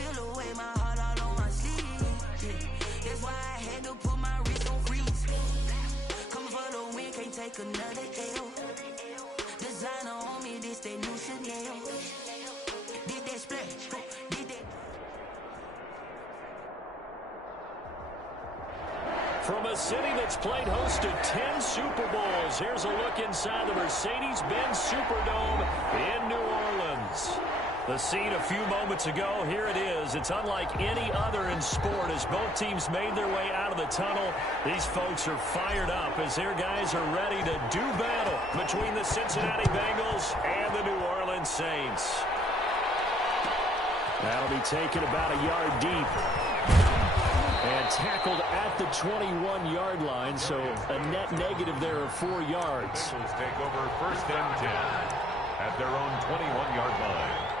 feel the way, my heart all on my sleeve. Yeah. That's why I had to put my wrist on freeze. Coming for the win, can't take another L. Designer on me, this that new Chanel. Did that splash, did that. From a city that's played host to 10 Super Bowls, here's a look inside the Mercedes-Benz Superdome in New Orleans. The scene a few moments ago, here it is. It's unlike any other in sport as both teams made their way out of the tunnel. These folks are fired up as their guys are ready to do battle between the Cincinnati Bengals and the New Orleans Saints. That'll be taken about a yard deep. And tackled at the 21-yard line, so a net negative there of 4 yards. Bengals take over first and 10 at their own 21-yard line.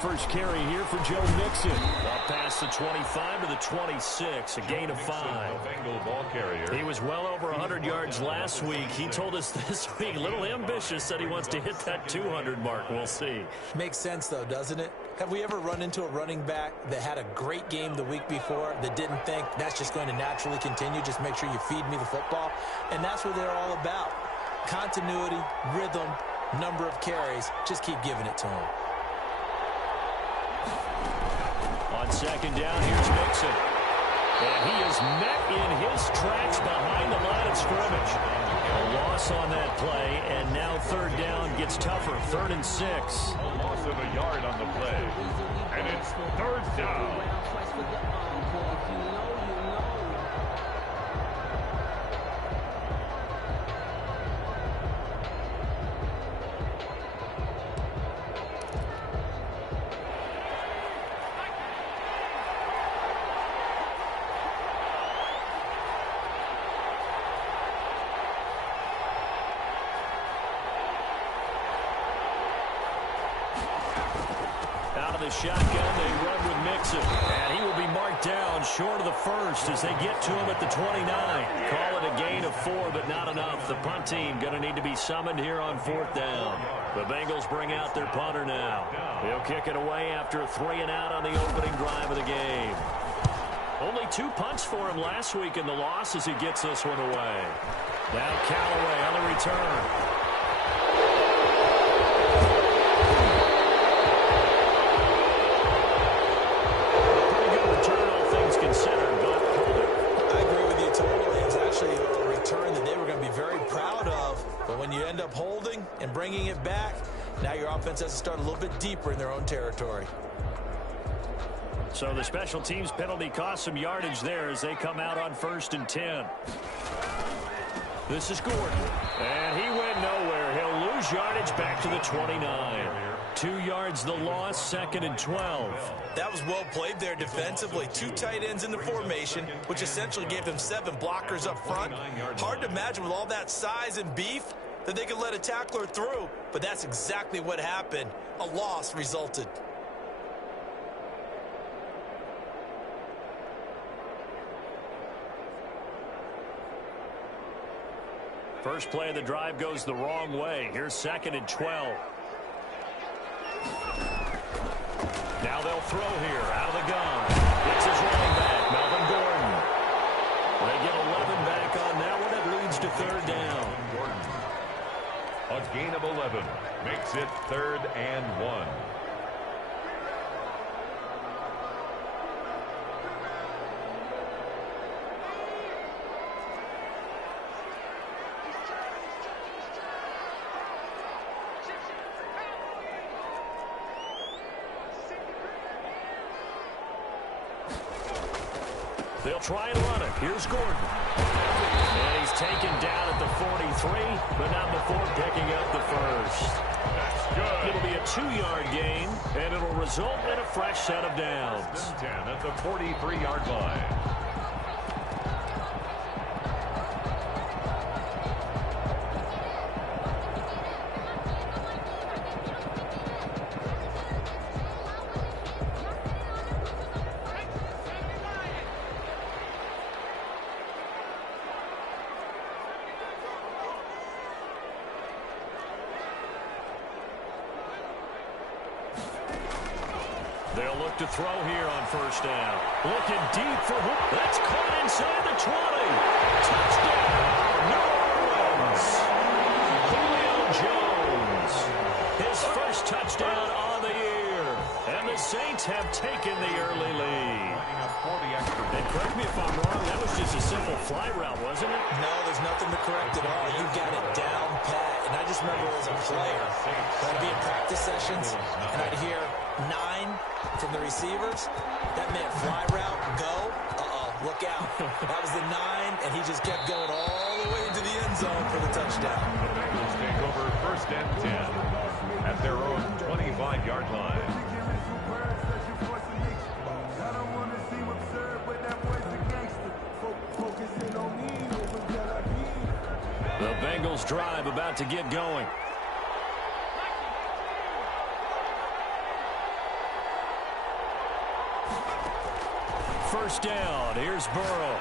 First carry here for Joe Mixon. Up past the 25 to the 26, a gain of 5. Bengal ball carrier. He was well over 100 yards last week. He told us this week, a little ambitious, said he wants to hit that 200 mark. We'll see. Makes sense, though, doesn't it? Have we ever run into a running back that had a great game the week before that didn't think that's just going to naturally continue? Just make sure you feed me the football. And that's what they're all about. Continuity, rhythm, number of carries. Just keep giving it to him. On second down, here's Mixon. And he is met in his tracks behind the line of scrimmage. A loss on that play, and now third down gets tougher. 3rd and 6. A loss of a yard on the play. And it's 3rd down. Shotgun, they run with Mixon, and he will be marked down short of the first as they get to him at the 29. Call it a gain of 4, but not enough. The punt team going to need to be summoned here on 4th down. The Bengals bring out their punter now. He'll kick it away after a 3 and out on the opening drive of the game. Only 2 punts for him last week in the loss as he gets this one away. Now Callaway on the return. Holding and bringing it back. Now your offense has to start a little bit deeper in their own territory. So the special teams penalty cost some yardage there as they come out on 1st and 10. This is Gordon, and he went nowhere. He'll lose yardage back to the 29. 2 yards the loss, 2nd and 12. That was well played there defensively. 2 tight ends in the formation, which essentially gave them 7 blockers up front. Hard to imagine with all that size and beef that they could let a tackler through, but that's exactly what happened. A loss resulted. First play of the drive goes the wrong way. Here's 2nd and 12. Now they'll throw here out of the gun. It's his running back, Melvin Gordon. They get 11 back on that one. It leads to 3rd down. A gain of 11 makes it 3rd and 1. They'll try and run it. Here's Gordon. And he's taken down at the 43, but not before picking up the first. That's good. It'll be a 2-yard gain, and it'll result in a fresh set of downs. 10 at the 43-yard line. They'll look to throw here on first down. Looking deep for who? That's caught inside the 20. Touchdown, New Orleans. Julio Jones. His first touchdown on the year. And the Saints have taken the early lead. And correct me if I'm wrong, that was just a simple fly route, wasn't it? No, there's nothing to correct at all. You got it down pat. And I just remember as a player, I'd be in practice sessions, and I'd hear 9 from the receivers. That meant fly route, go. Look out. That was the 9, and he just kept going all the way into the end zone for the touchdown. The Bengals take over first and 10 at their own 25-yard line. The Bengals drive about to get going. First down, here's Burrow.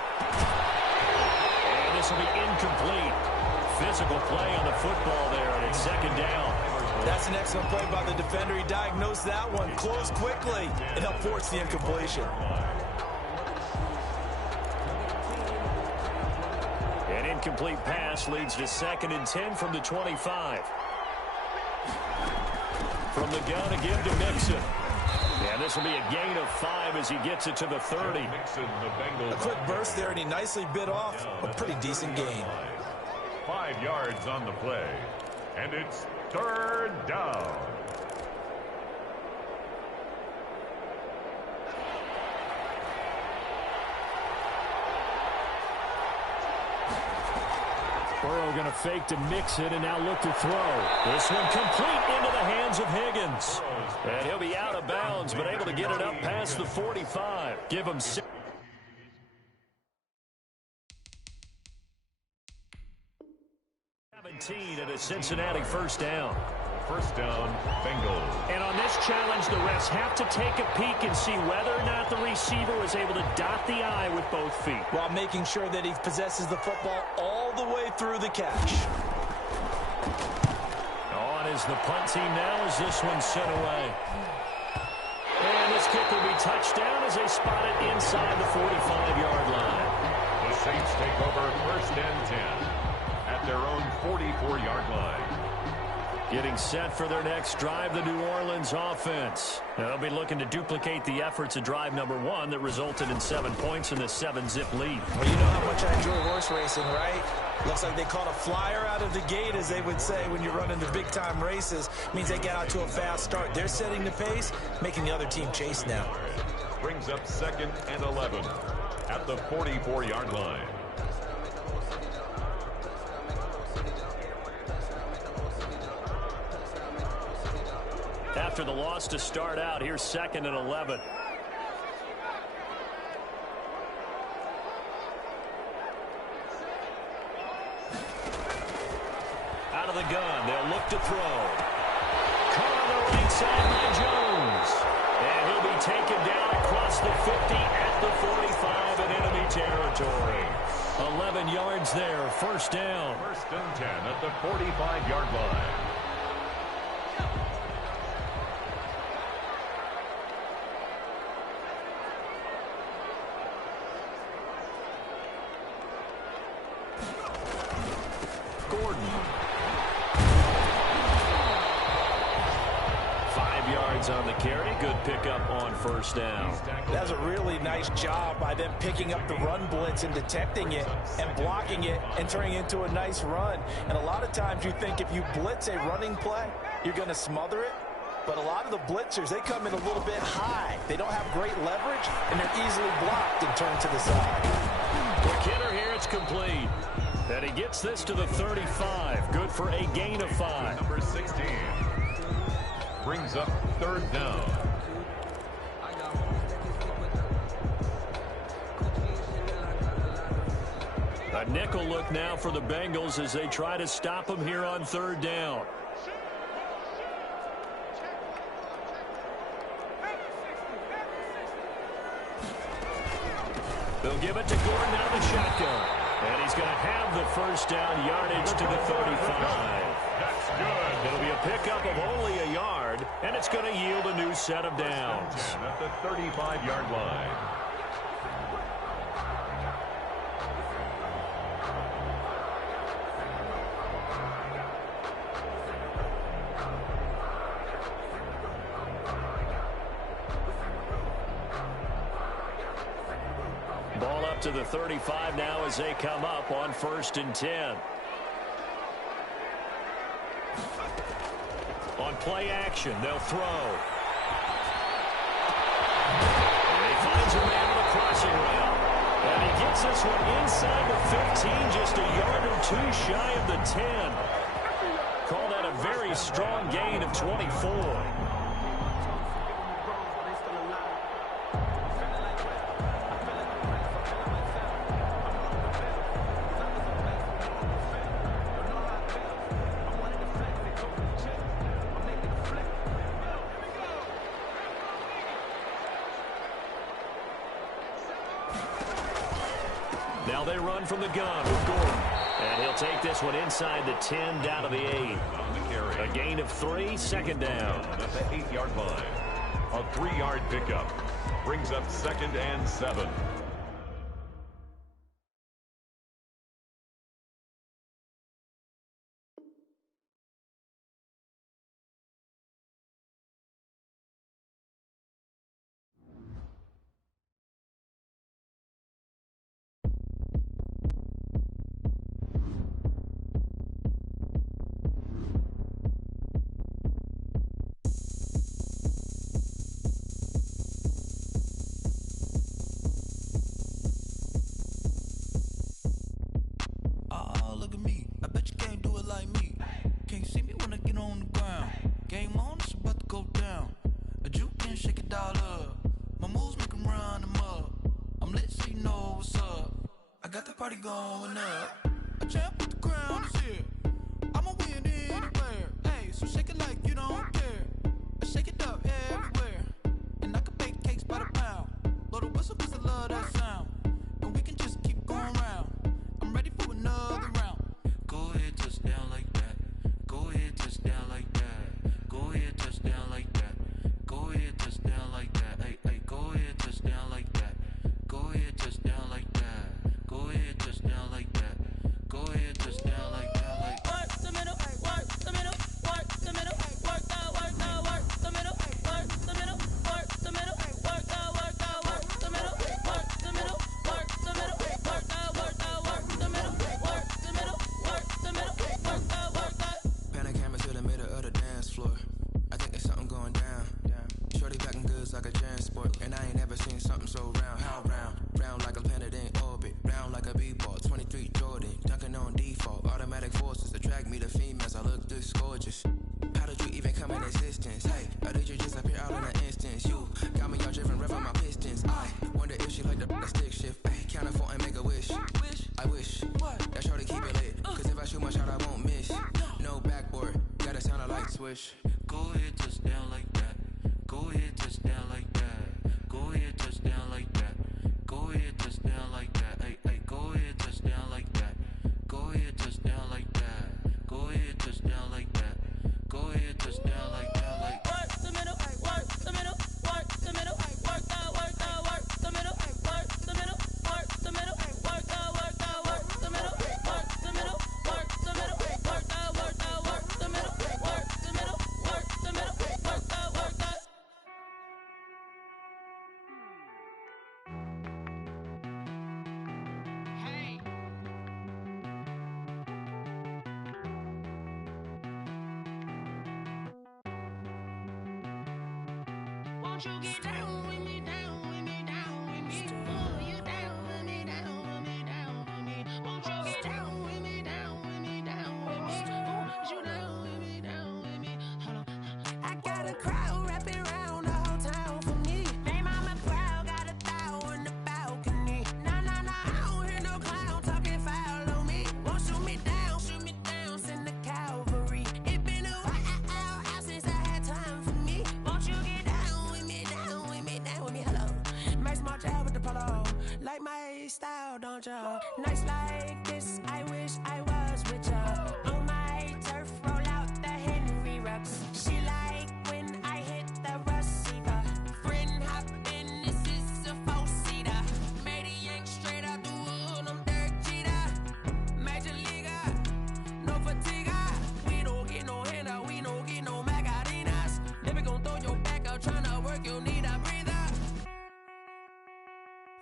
And this will be incomplete. Physical play on the football there, and it's second down. That's an excellent play by the defender. He diagnosed that one, closed quickly, and helped force the incompletion. An incomplete pass leads to second and 10 from the 25. From the gun again to Mixon. Yeah, this will be a gain of 5 as he gets it to the 30. A quick burst there, and he nicely bit off a pretty decent gain. 5 yards on the play, and it's third down. Burrow going to fake to Mixon and now look to throw. This one complete into the hands of Higgins. And he'll be out of bounds, but able to get it up past the 45. Give him 6. At a Cincinnati first down. First down, Bengals. And on this challenge, the refs have to take a peek and see whether or not the receiver was able to dot the I with both feet, while making sure that he possesses the football all the way through the catch. On is the punt team now as this one sent away. And this kick will be touchdown as they spot it inside the 45-yard line. The Saints take over first and 10 at their own 44-yard line. Getting set for their next drive, the New Orleans offense. Now, they'll be looking to duplicate the efforts of drive number 1 that resulted in 7 points in the 7-zip lead. Well, you know how much I enjoy horse racing, right? Looks like they caught a flyer out of the gate, as they would say when you run into big-time races. Means they get out to a fast start. They're setting the pace, making the other team chase now. Brings up second and 11 at the 44-yard line. After the loss to start out, here's second and 11. Out of the gun, they'll look to throw. Caught on the right side by Jones. And he'll be taken down across the 50 at the 45 in enemy territory. 11 yards there, first down. First and 10 at the 45-yard line. Gordon. 5 yards on the carry. Good pickup on first down. That's a really nice job by them picking up the run blitz and detecting it and blocking it and turning it into a nice run. And a lot of times you think if you blitz a running play, you're going to smother it. But a lot of the blitzers, they come in a little bit high. They don't have great leverage, and they're easily blocked and turned to the side. Quick hitter here. It's complete. And he gets this to the 35. Good for a gain of 5. Number 16 brings up third down. A nickel look now for the Bengals as they try to stop him here on third down. They'll give it to Gordon out of the shotgun. And he's going to have the first down yardage to the 35. That's good. It'll be a pickup of only a yard, and it's going to yield a new set of downs. At the 35-yard line. Ball up to the 35 now as they come up on 1st and 10. On play action, they'll throw. And he finds a man with a crossing route. And he gets this one inside the 15, just a yard or two shy of the 10. Call that a very strong gain of 24. Now they run from the gun with Gordon. And he'll take this one inside the 10 down to the 8. A gain of 3, 2nd down. At the 8-yard line. A 3-yard pickup. Brings up 2nd and 7. Going up, a champ with the crown is here. I'ma win anywhere. Hey, so shake it like you don't care. I shake it up everywhere, and I can bake cakes by the pound. Blow the whistle 'cause I love that sound, and we can just keep going round. I'm ready for another round. Go ahead, touch down like that. Go ahead, touch down like that. Go ahead, touch down like that. Go ahead, touch down like that. Hey, hey, go ahead, touch down like that. Go ahead, touch down like that. Go ahead, touch down like that. Go ahead, touch down like that. Like work the middle, work the middle, work the middle, work that, work the middle, work the middle, work the middle, work that, work the middle, work the middle, work the middle, work that, work the middle, work the middle, work the middle, work that. Pan a camera to the middle of the dance floor. I think there's something going down. Shorty backing goods like a transport, and I ain't never seen something so round. How round? Round like a planet in orbit, round like a b-ball. 23 Jordan, dunking on default. Automatic forces attract me to females. I look this gorgeous. How did you even come in existence? Hey, or did you just appear out in an instance? You got me all driven, revving my pistons. I wonder if she like the stick shift. Hey, count a 4 and make a wish. I wish that shorty keep it lit. 'Cause if I shoot my shot, I won't miss. No backboard, gotta sound a light switch. Go ahead, touch down like that. Go ahead, touch down like that. Go ahead, touch down like that. Go ahead, touch down like that. Hey, hey, go ahead, touch down like that. Go ahead, touch down like that. Go ahead, touch down like that. Go ahead, touch down like that. Like work the middle, work the middle, work the middle, work that, work the middle, work the middle, work the middle, work that, work the middle, work the middle, work the middle, work that, work the middle, work the middle, work the middle, work that, work that. Won't you get down with me, down with me, down with me? Pull you down with me, down with me, down with me. style, don't ya? Nights like this, I wish I was with ya. On my turf, roll out the Henry rocks. She like when I hit the receiver. Friend hop in, this is a four-seater. Made a yank straight out the wood, I'm Derek Jeter. Major leaguer, no fatigue. We don't get no handout, we don't get no Macarinas. Never gon' throw your back out, tryna work, you need a breather.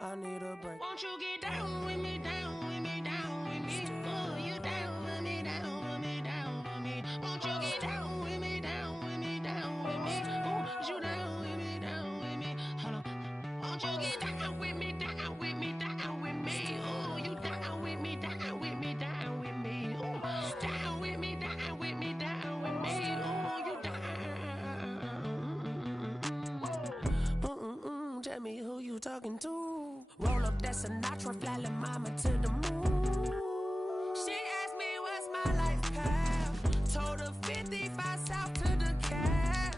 I need a break. Won't you get down with me, down with me, down with me? Oh, you down with me, down with me, down with me. Won't you get down with me, down with me, down with me? Oh, you down with me, down with me? Hold on. Won't you get down with me, down with me, down with me? Oh, you down with me, down with me, down with me? Oh, down with me, down with me, down with me? Oh, you down? Tell me who you talking to. Roll up that Sinatra, fly la mama to the moon. She asked me what's my life path. Told her 55 south to the cab.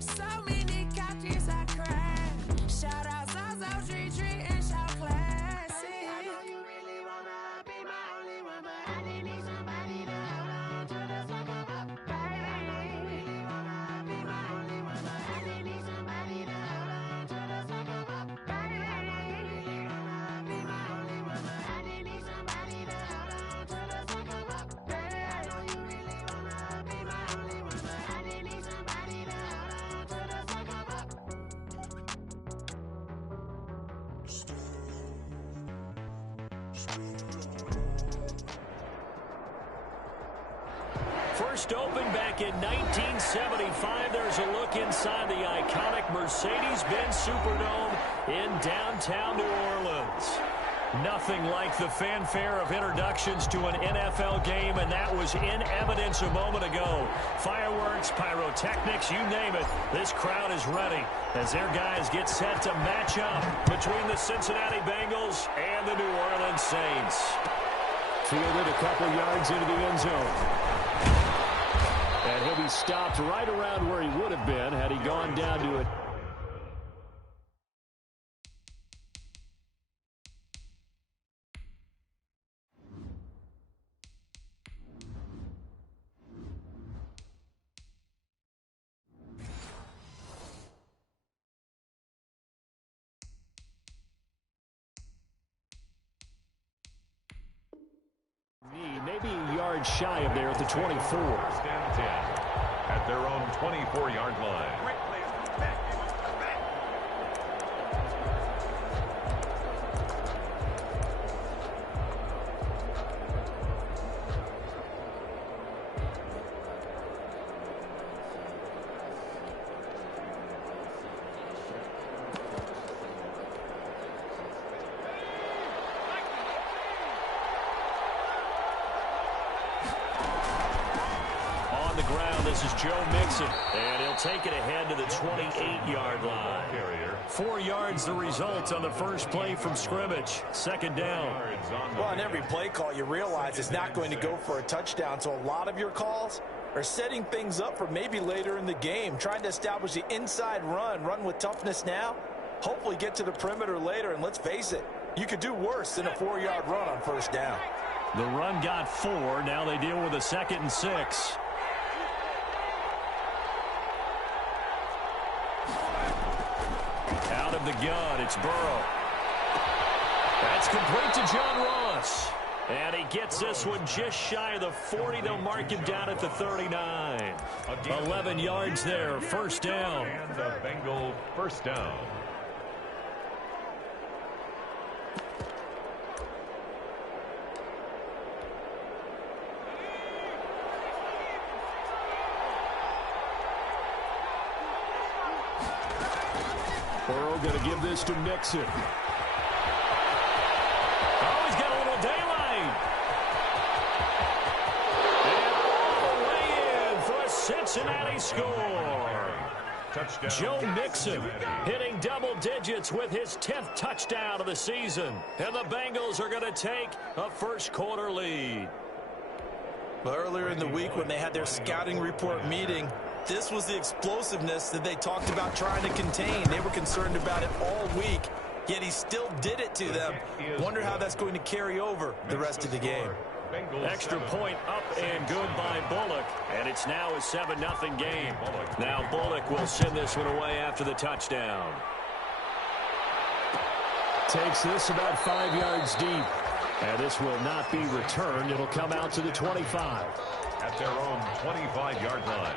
So many couches I crashed. Shout out Zazo, Tree, and shout classic. I know you really wanna be my only one, but I didn't need somebody to hold on to the sucker up, baby. I know you really wanna be my only one, but I didn't need somebody to hold on to the sucker up, baby. I know you really wanna be my only one, but I didn't need somebody to hold on to the sucker up, baby. I know you really wanna be my only one, but I didn't need somebody to hold on to the sucker up. First opened back in 1975. There's a look inside the iconic Mercedes-Benz Superdome in downtown New Orleans. Nothing like the fanfare of introductions to an NFL game, and that was in evidence a moment ago. Fireworks, pyrotechnics, you name it. This crowd is ready as their guys get set to match up between the Cincinnati Bengals and the New Orleans Saints. Fielded a couple yards into the end zone. And he'll be stopped right around where he would have been had he gone down to it. Maybe a yard shy of there at the 24. First and 10 at their own 24-yard line. This is Joe Mixon, and he'll take it ahead to the 28-yard line. 4 yards the result on the first play from scrimmage. Second down. Well, on every play call, you realize it's not going to go for a touchdown, so a lot of your calls are setting things up for maybe later in the game, trying to establish the inside run with toughness now, hopefully get to the perimeter later, and let's face it, you could do worse than a 4-yard run on first down. The run got 4. Now they deal with a 2nd and 6. Out of the gun, it's Burrow. That's complete to John Ross. And he gets this one just shy of the 40. They'll mark him down at the 39. 11 yards there, first down. And the Bengal first down. Burrow going to give this to Mixon. Oh, he's got a little daylight. And all the way in for a Cincinnati score. Touchdown. Joe Mixon hitting double digits with his 10th touchdown of the season. And the Bengals are going to take a first-quarter lead. But earlier in the week when they had their scouting report meeting, this was the explosiveness that they talked about trying to contain. They were concerned about it all week. yet he still did it to them. Wonder how that's going to carry over the rest of the game. Extra point up and good by Bullock, and it's now a 7-0 game. Now Bullock will send this one away after the touchdown. Takes this about 5 yards deep, and this will not be returned. It'll come out to the 25. At their own 25-yard line.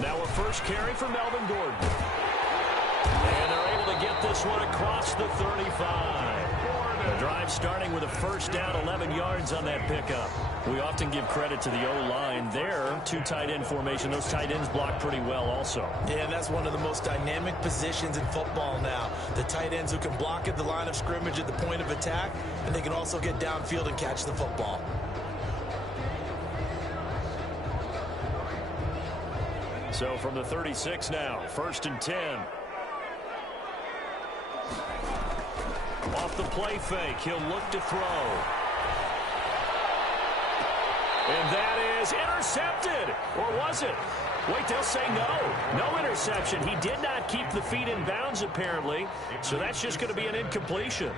Now a first carry for Melvin Gordon. And they're able to get this one across the 35. The drive starting with a first down, 11 yards on that pickup. We often give credit to the O-line there. 2 tight end formation. Those tight ends block pretty well also. Yeah, and that's one of the most dynamic positions in football now. The tight ends who can block at the line of scrimmage at the point of attack, and they can also get downfield and catch the football. So from the 36 now, 1st and 10. Off the play fake, he'll look to throw. And that is intercepted. Or was it? Wait, they'll say no. No interception. He did not keep the feet in bounds, apparently. So that's just going to be an incompletion.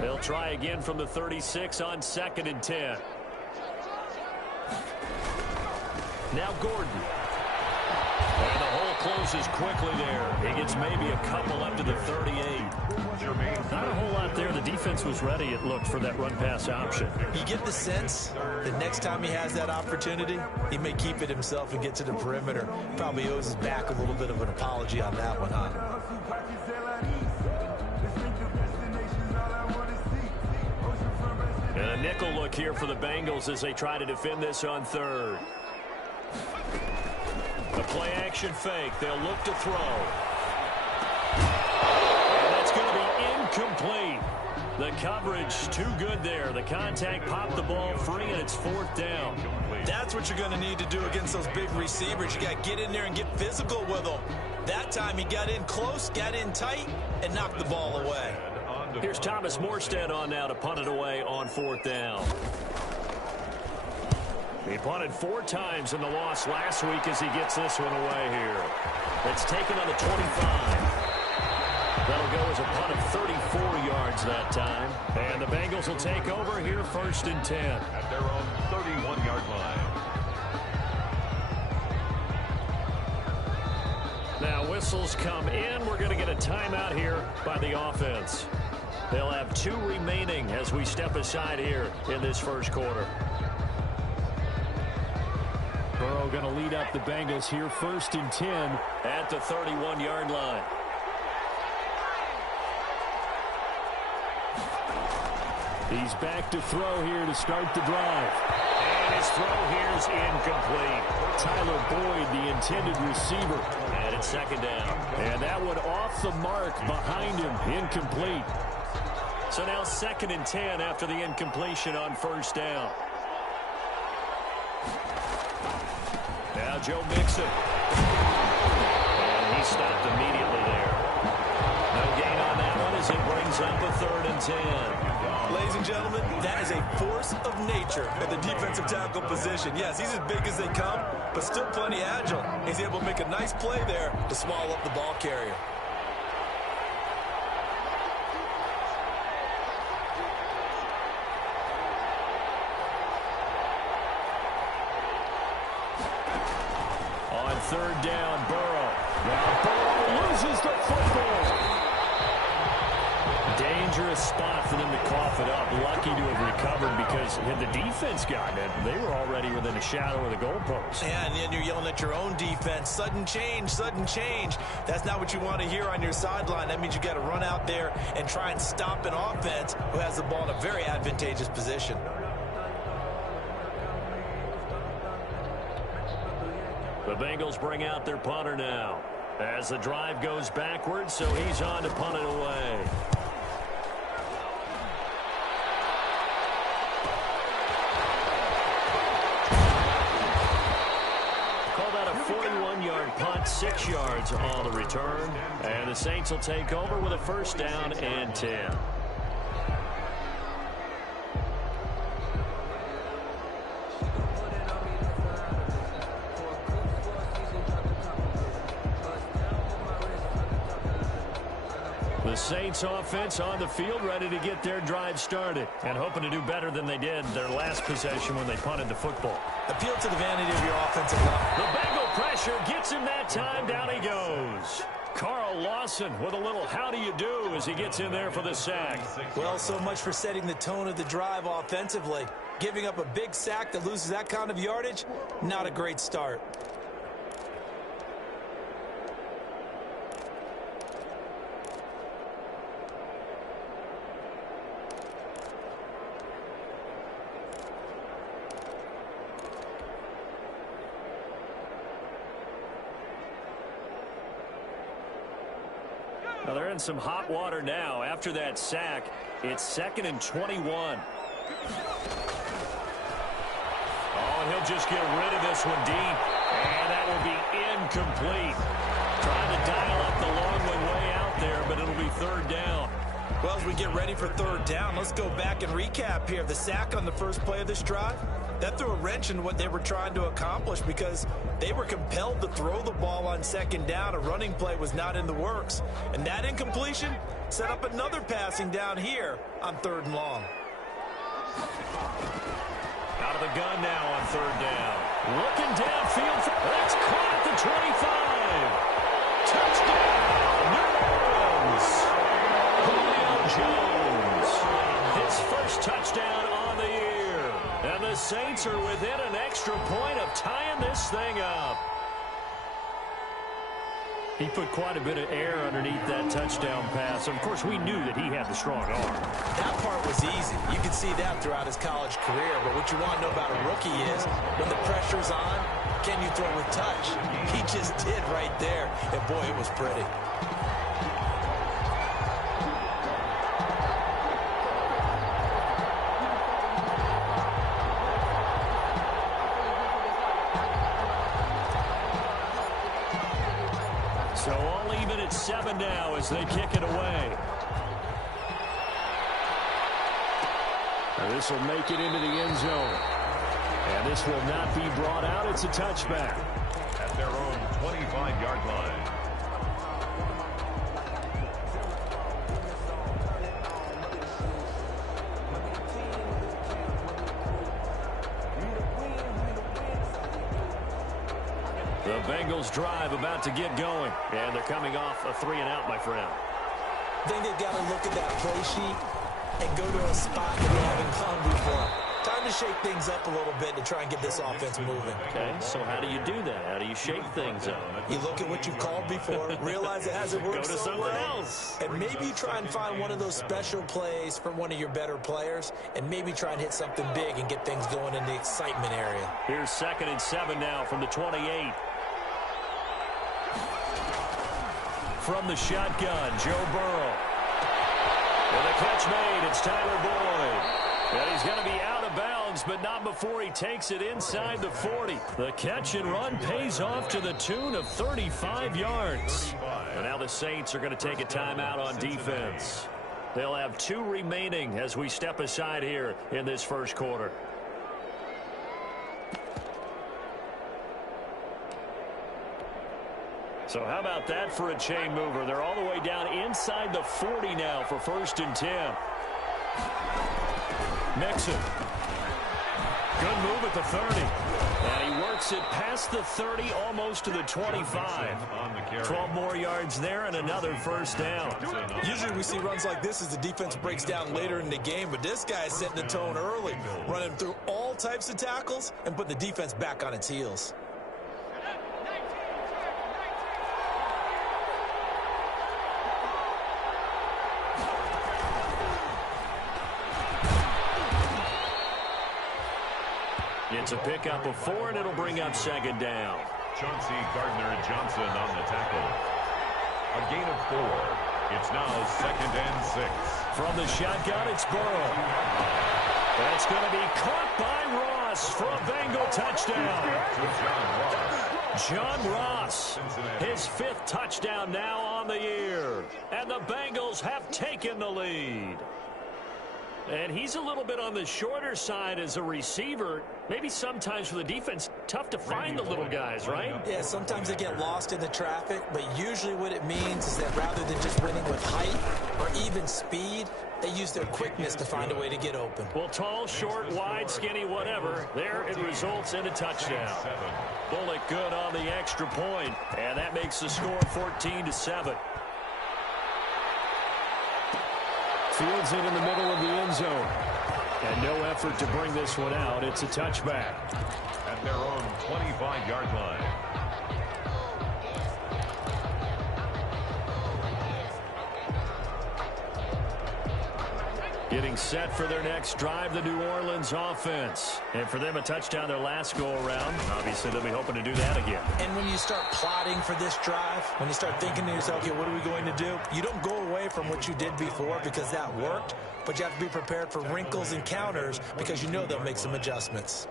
They'll try again from the 36 on 2nd and 10. Now Gordon. And the hole closes quickly there. He gets maybe a couple up to the 38. Not a whole lot there. The defense was ready, it looked, for that run-pass option. You get the sense that next time he has that opportunity, he may keep it himself and get to the perimeter. Probably owes his back a little bit of an apology on that one, huh? And a nickel look here for the Bengals as they try to defend this on 3rd. The play-action fake. They'll look to throw. And that's going to be incomplete. The coverage too good there. The contact popped the ball free, and it's 4th down. That's what you're going to need to do against those big receivers. You got to get in there and get physical with them. That time he got in close, got in tight, and knocked the ball away. Here's Thomas Morstead on now to punt it away on 4th down. He punted 4 times in the loss last week as he gets this one away here. It's taken on the 25. That'll go as a punt of 34 yards that time. And the Bengals will take over here 1st and 10. At their own 31-yard line. Now whistles come in. We're going to get a timeout here by the offense. They'll have 2 remaining as we step aside here in this first quarter. Burrow going to lead up the Bengals here 1st and 10 at the 31-yard line. He's back to throw here to start the drive. And his throw here is incomplete. Tyler Boyd, the intended receiver. And it's 2nd down. And that one off the mark behind him. Incomplete. So now 2nd and 10 after the incompletion on 1st down. Now Joe Mixon. And he stopped immediately there. No gain on that one as it brings up a 3rd and 10. Ladies and gentlemen, that is a force of nature at the defensive tackle position. Yes, he's as big as they come, but still plenty agile. He's able to make a nice play there to swallow up the ball carrier. On 3rd down, Burrow. Now Burrow loses the football. Dangerous spot for them to cough it up. Lucky to have recovered because had the defense gotten it, they were already within a shadow of the goalpost. Yeah, and then you're yelling at your own defense. Sudden change, sudden change. That's not what you want to hear on your sideline. That means you got to run out there and try and stop an offense who has the ball in a very advantageous position. The Bengals bring out their punter now as the drive goes backwards, so he's on to punt it away. that a 41-yard punt, 6 yards on the return. And the Saints will take over with a first down and 10. The Saints offense on the field, ready to get their drive started and hoping to do better than they did their last possession when they punted the football. Appeal to the vanity of your offensive line. The Bengal pressure gets him that time. Down he goes. Carl Lawson with a little how do you do as he gets in there for the sack. Well, so much for setting the tone of the drive offensively. Giving up a big sack that loses that kind of yardage, not a great start. Now they're in some hot water now. After that sack, it's 2nd and 21. Oh, and he'll just get rid of this one deep. And that will be incomplete. Trying to dial up the long one way out there, but it'll be 3rd down. Well, as we get ready for 3rd down, let's go back and recap here. The sack on the first play of this drive, that threw a wrench in what they were trying to accomplish because they were compelled to throw the ball on 2nd down. A running play was not in the works. And that incompletion set up another passing down here on 3rd and long. Out of the gun now on 3rd down. Looking downfield. That's caught at the 25. Touchdown, New Orleans. Julio Jones. His first touchdown on the year. And the Saints are within an extra point of tying this thing up. He put quite a bit of air underneath that touchdown pass. Of course, we knew that he had the strong arm. That part was easy. You could see that throughout his college career. But what you want to know about a rookie is when the pressure's on, can you throw with touch? He just did right there. And, boy, it was pretty. So all even at 7 now as they kick it away. Now this will make it into the end zone. And this will not be brought out. It's a touchback. At their own 25-yard line. The Bengals drive about to get going. And they're coming off a 3-and-out, my friend. I think they've got to look at that play sheet and go to a spot that they haven't gone before. Time to shake things up a little bit to try and get this offense moving. Okay, so how do you do that? How do you shake things up? You look at what you've called before, realize it hasn't worked Go to so something well, else. and maybe you try and find one of those special plays from one of your better players, and maybe try and hit something big and get things going in the excitement area. Here's 2nd and 7 now from the 28. From the shotgun, Joe Burrow. With a catch made, it's Tyler Boyd. And he's going to be out of bounds, but not before he takes it inside the 40. The catch and run pays off to the tune of 35 yards. And now the Saints are going to take a timeout on defense. They'll have 2 remaining as we step aside here in this first quarter. So how about that for a chain mover? They're all the way down inside the 40 now for 1st and 10. Mixon. Good move at the 30. And he works it past the 30, almost to the 25. 12 more yards there and another 1st down. Usually we see runs like this as the defense breaks down later in the game, but this guy is setting the tone early, running through all types of tackles and putting the defense back on its heels. It's a pickup of 4, and it'll bring up 2nd down. Chauncey Gardner-Johnson on the tackle. A gain of 4. It's now 2nd and 6. From the shotgun, it's Burrow. That's going to be caught by Ross for a Bengal touchdown. To John Ross. John Ross, his 5th touchdown now on the year. And the Bengals have taken the lead. And he's a little bit on the shorter side as a receiver. Maybe sometimes for the defense, tough to find the little guys, right? Yeah, sometimes they get lost in the traffic, but usually what it means is that rather than just winning with height or even speed, they use their quickness to find a way to get open. Well, tall, short, wide, skinny, whatever, there it results in a touchdown. Bullock good on the extra point, and that makes the score 14-7. Fields it in the middle of the end zone. And no effort to bring this one out. It's a touchback. At their own 25-yard line. Getting set for their next drive, the New Orleans offense. And for them, a touchdown their last go-around. Obviously, they'll be hoping to do that again. And when you start plotting for this drive, when you start thinking to yourself, okay, what are we going to do? You don't go away from what you did before because that worked, but you have to be prepared for wrinkles and counters because you know they'll make some adjustments.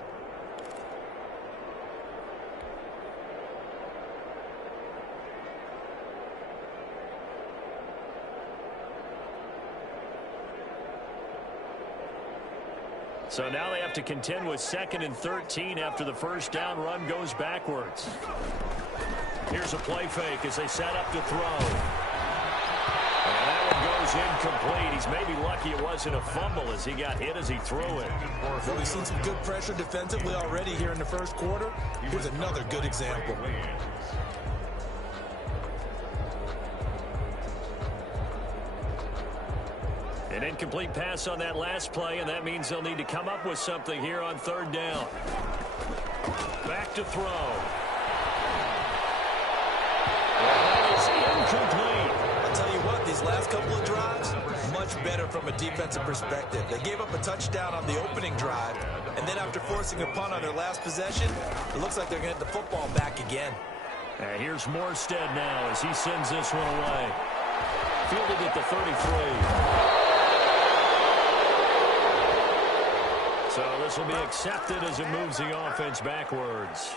So now they have to contend with 2nd and 13 after the first down run goes backwards. Here's a play fake as they set up to throw. And that one goes incomplete. He's maybe lucky it wasn't a fumble as he got hit as he threw it. Well, we've seen some good pressure defensively already here in the first quarter. Here's another good example. An incomplete pass on that last play, and that means they'll need to come up with something here on 3rd down. Back to throw. That is incomplete. I'll tell you what, these last couple of drives, much better from a defensive perspective. They gave up a touchdown on the opening drive, and then after forcing a punt on their last possession, it looks like they're going to get the football back again. And here's Morstead now as he sends this one away. Fielded at the 33. So this will be accepted as it moves the offense backwards.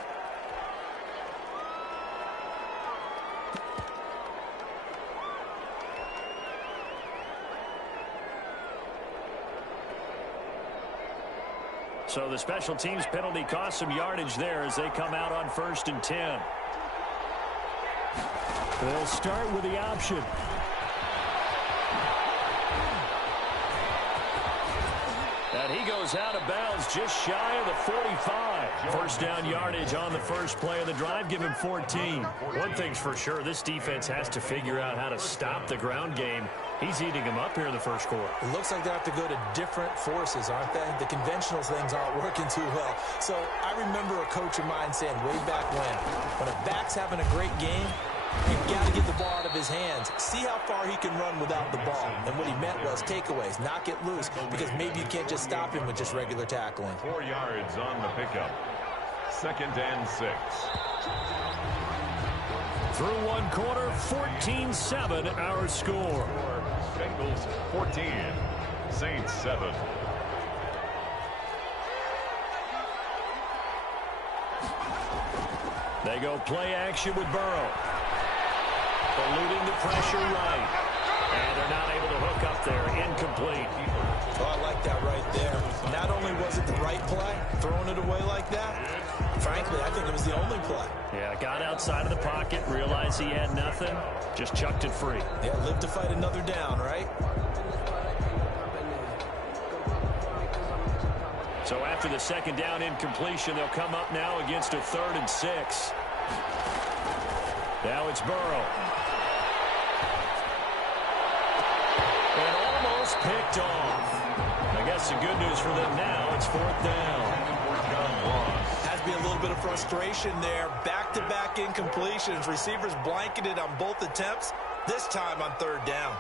So the special teams penalty cost some yardage there as they come out on 1st and 10. They'll start with the option. And he goes out of bounds just shy of the 45. First down yardage on the first play of the drive. Give him 14. One thing's for sure, this defense has to figure out how to stop the ground game. He's eating him up here in the first quarter. It looks like they have to go to different forces, aren't they? The conventional things aren't working too well. So I remember a coach of mine saying way back when a back's having a great game, you've got to get the ball out of his hands. See how far he can run without the ball. And what he meant was takeaways, knock it loose, because maybe you can't just stop him with just regular tackling. 4 yards on the pickup. 2nd and 6. Through one quarter, 14-7 our score. Bengals 14, Saints 7. They go play action with Burrow. Eluding the pressure right. And they're not able to hook up there. Incomplete. Oh, I like that right there. Not only was it the right play, throwing it away like that, frankly, I think it was the only play. Yeah, got outside of the pocket, realized he had nothing, just chucked it free. Yeah, live to fight another down, right? So after the 2nd down incompletion, they'll come up now against a 3rd and 6. Now it's Burrow. And almost picked off. I guess the good news for them now, it's 4th down. Has to be a little bit of frustration there. Back-to-back incompletions. Receivers blanketed on both attempts, this time on 3rd down.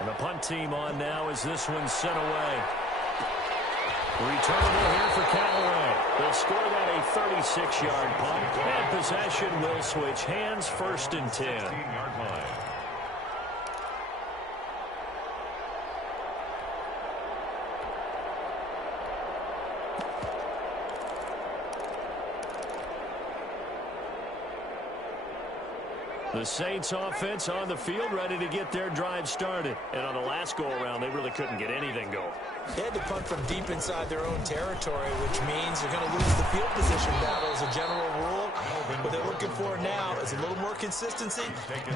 And the punt team on now as this one's sent away. Returnable here for Callaway. They'll score that a 36-yard punt. And possession will switch hands, 1st and 10. 16-yard line. The Saints offense on the field, ready to get their drive started. And on the last go-around, they really couldn't get anything going. They had to punt from deep inside their own territory, which means you're going to lose the field position battle as a general rule. What they're looking for now is a little more consistency,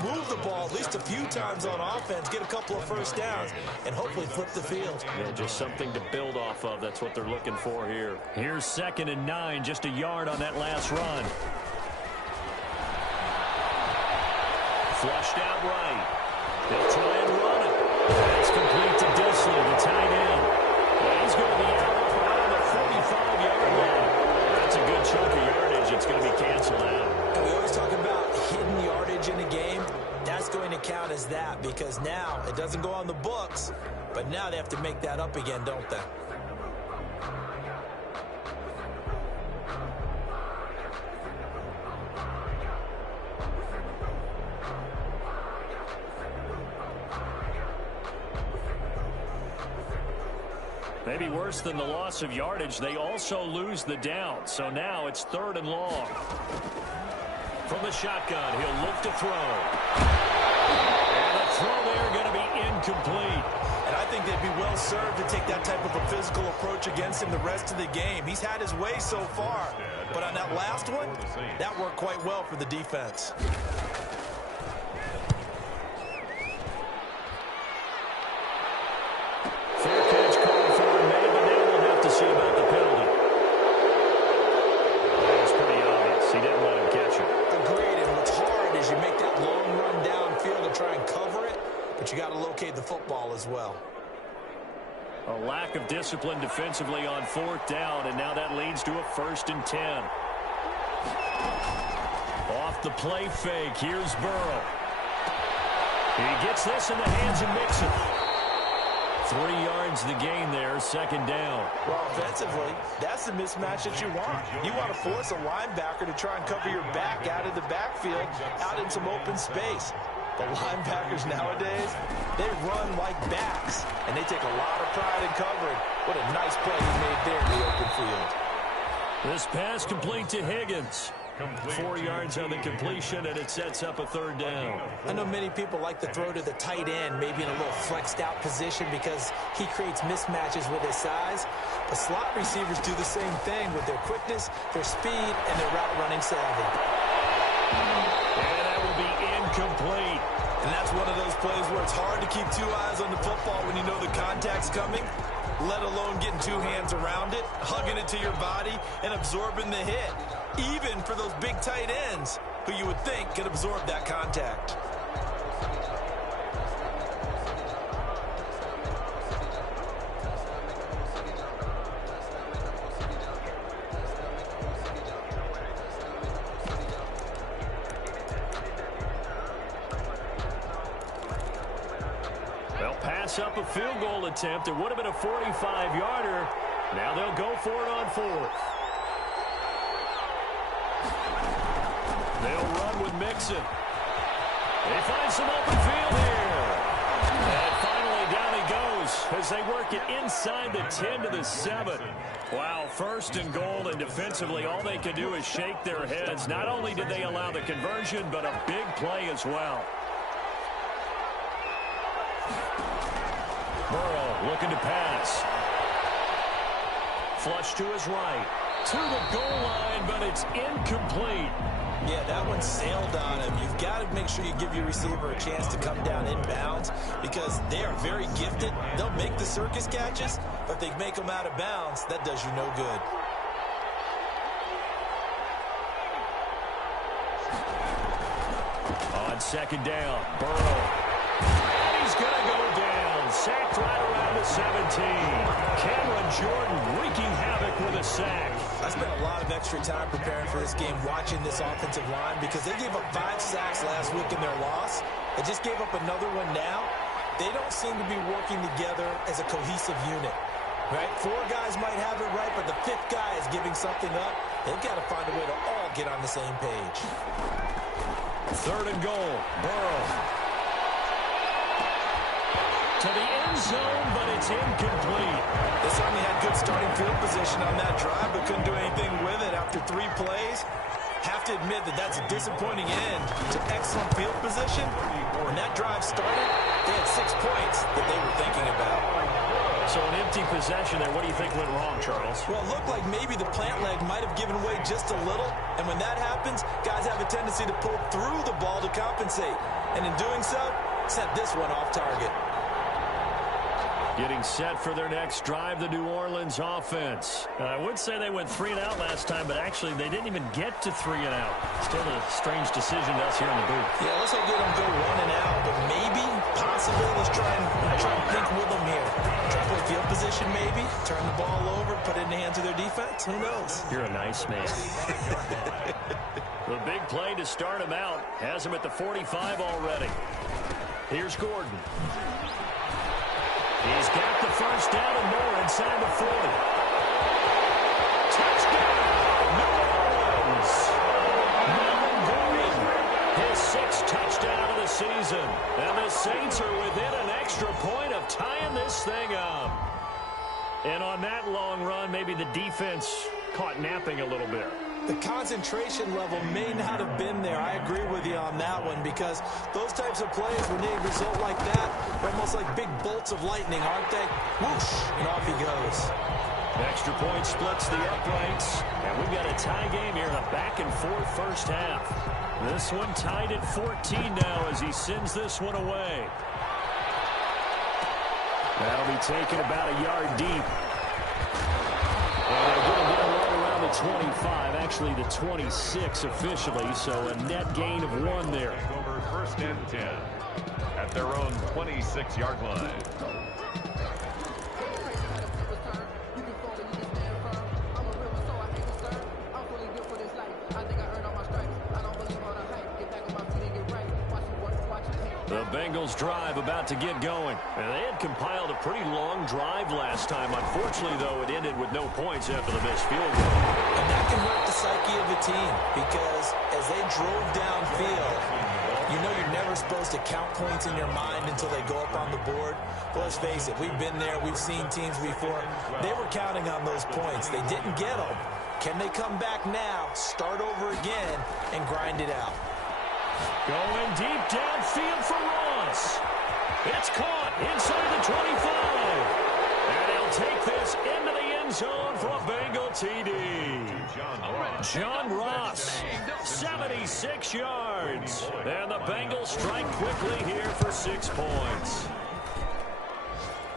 move the ball at least a few times on offense, get a couple of first downs, and hopefully flip the field. Yeah, just something to build off of. That's what they're looking for here. Here's 2nd and 9, just a yard on that last run. Flushed out right. They'll try and run it. That's complete to Disley, the tight end. He's going to be out around the 45-yard line. That's a good chunk of yardage. It's going to be canceled out. And we always talk about hidden yardage in a game. That's going to count as that because now it doesn't go on the books, but now they have to make that up again, don't they? Maybe worse than the loss of yardage, they also lose the down. So now it's 3rd and long. From the shotgun, he'll look to throw. And the throw there going to be incomplete. And I think they'd be well served to take that type of a physical approach against him the rest of the game. He's had his way so far. But on that last one, that worked quite well for the defense. Fair catch called for him, maybe, but now we'll have to see about the penalty. That's pretty obvious. He didn't let him catch it. Agreed, and what's hard is you make that long run downfield to try and cover it, but you got to locate the football as well. A lack of discipline defensively on 4th down, and now that leads to a 1st and 10. Off the play fake, here's Burrow. He gets this in the hands of Mixon. 3 yards the gain there, 2nd down. Well, offensively, that's the mismatch that you want. You want to force a linebacker to try and cover your back out of the backfield, out in some open space. The linebackers nowadays, they run like backs, and they take a lot of pride in covering. What a nice play he made there in the open field. This pass complete to Higgins. 4 yards on the completion, and it sets up a 3rd down. I know many people like to throw to the tight end, maybe in a little flexed out position because he creates mismatches with his size. But slot receivers do the same thing with their quickness, their speed, and their route running savvy. And that will be incomplete. And that's one of those plays where it's hard to keep 2 eyes on the football when you know the contact's coming, let alone getting 2 hands around it, hugging it to your body, and absorbing the hit. Even for those big tight ends who you would think could absorb that contact. They'll pass up a field goal attempt. It would have been a 45-yarder. Now they'll go for it on 4th. They'll run with Mixon. They find some open field here. And finally down he goes as they work it inside the 10 to the 7. Wow, 1st and goal, and defensively all they can do is shake their heads. Not only did they allow the conversion, but a big play as well. Burrow looking to pass. Flush to his right. To the goal line, but it's incomplete. Yeah, that one sailed on him. You've got to make sure you give your receiver a chance to come down inbounds because they are very gifted. They'll make the circus catches, but if they make them out of bounds, that does you no good. On 2nd down, Burrow. And he's going to go down. Sacked right around the 17. Cameron Jordan wreaking havoc with a sack. I spent a lot of extra time preparing for this game watching this offensive line because they gave up 5 sacks last week in their loss. They just gave up another one now. They don't seem to be working together as a cohesive unit. Right? 4 guys might have it right, but the 5th guy is giving something up. They've got to find a way to all get on the same page. 3rd and goal. Burrow. To the end zone, but it's incomplete. They certainly had good starting field position on that drive, but couldn't do anything with it after 3 plays. Have to admit that that's a disappointing end to excellent field position. When that drive started, they had 6 points that they were thinking about. So an empty possession there. What do you think went wrong, Charles? Well, it looked like maybe the plant leg might have given way just a little. And when that happens, guys have a tendency to pull through the ball to compensate. And in doing so, sent this one off target. Getting set for their next drive, the New Orleans offense. I would say they went 3 and out last time, but actually they didn't even get to 3 and out. Still a strange decision to us here in the booth. Yeah, let's hope they don't go 1 and out, but maybe, possibly, let's try and think with them here. Try to play field position maybe, turn the ball over, put it in the hands of their defense. Who knows? You're a nice man. The big play to start him out has him at the 45 already. Here's Gordon. He's got the first down and more inside the 40. Touchdown, New Orleans. Melvin Gordon, his 6th touchdown of the season. And the Saints are within an extra point of tying this thing up. And on that long run, maybe the defense caught napping a little bit. The concentration level may not have been there. I agree with you on that one because those types of plays, when they result like that, they're almost like big bolts of lightning, aren't they? Whoosh, and off he goes. Extra point splits the uprights, and we've got a tie game here in a back-and-forth first half. This one tied at 14 now as he sends this one away. That'll be taken about a yard deep. And they're going to get him right around the 25, actually the 26 officially, so a net gain of 1 there. Over 1st and 10 at their own 26-yard line. The Bengals drive about to get going. And they had compiled a pretty long drive last time. Unfortunately, though, it ended with no points after the missed field goal. And that can hurt the psyche of a team because as they drove downfield, you know you're never supposed to count points in your mind until they go up on the board. But let's face it, we've been there. We've seen teams before. They were counting on those points. They didn't get them. Can they come back now, start over again, and grind it out? Going deep downfield for Ross. It's caught inside the 25. And he'll take this into the end zone for a Bengal TD. John Ross, 76 yards. And the Bengals strike quickly here for 6 points.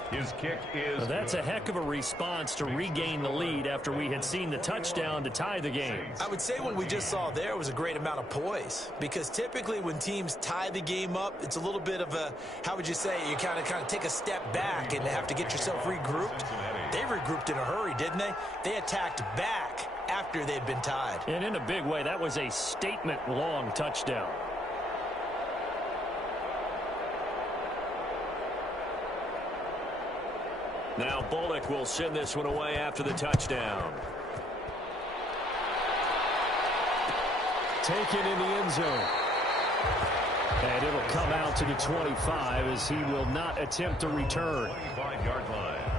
His kick is That's a heck of a response to regain the lead after we had seen the touchdown to tie the game. I would say what we just saw there was a great amount of poise because typically when teams tie the game up, it's a little bit of a, how would you say, you kind of take a step back and have to get yourself regrouped. They regrouped in a hurry, didn't they? They attacked back after they'd been tied. And in a big way, that was a statement-long touchdown. Now Bullock will send this one away after the touchdown. Taken in the end zone. And it'll come out to the 25 as he will not attempt to return. 25-yard line.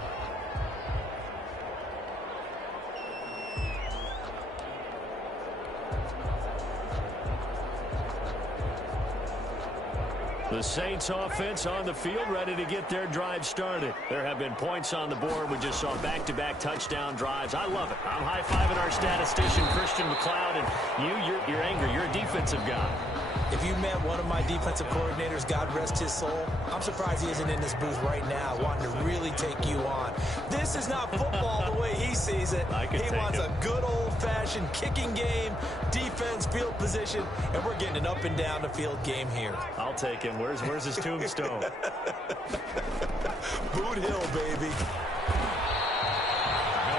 The Saints offense on the field ready to get their drive started. There have been points on the board. We just saw back-to-back touchdown drives. I love it. I'm high-fiving our statistician, Christian McLeod, and you're angry. You're a defensive guy. If you met one of my defensive coordinators, God rest his soul, I'm surprised he isn't in this booth right now wanting to really take you on. This is not football the way he sees it. He wants a good old-fashioned kicking game, defense, field position, and we're getting an up-and-down the field game here. I'll take him. Where's his tombstone? Boot Hill, baby.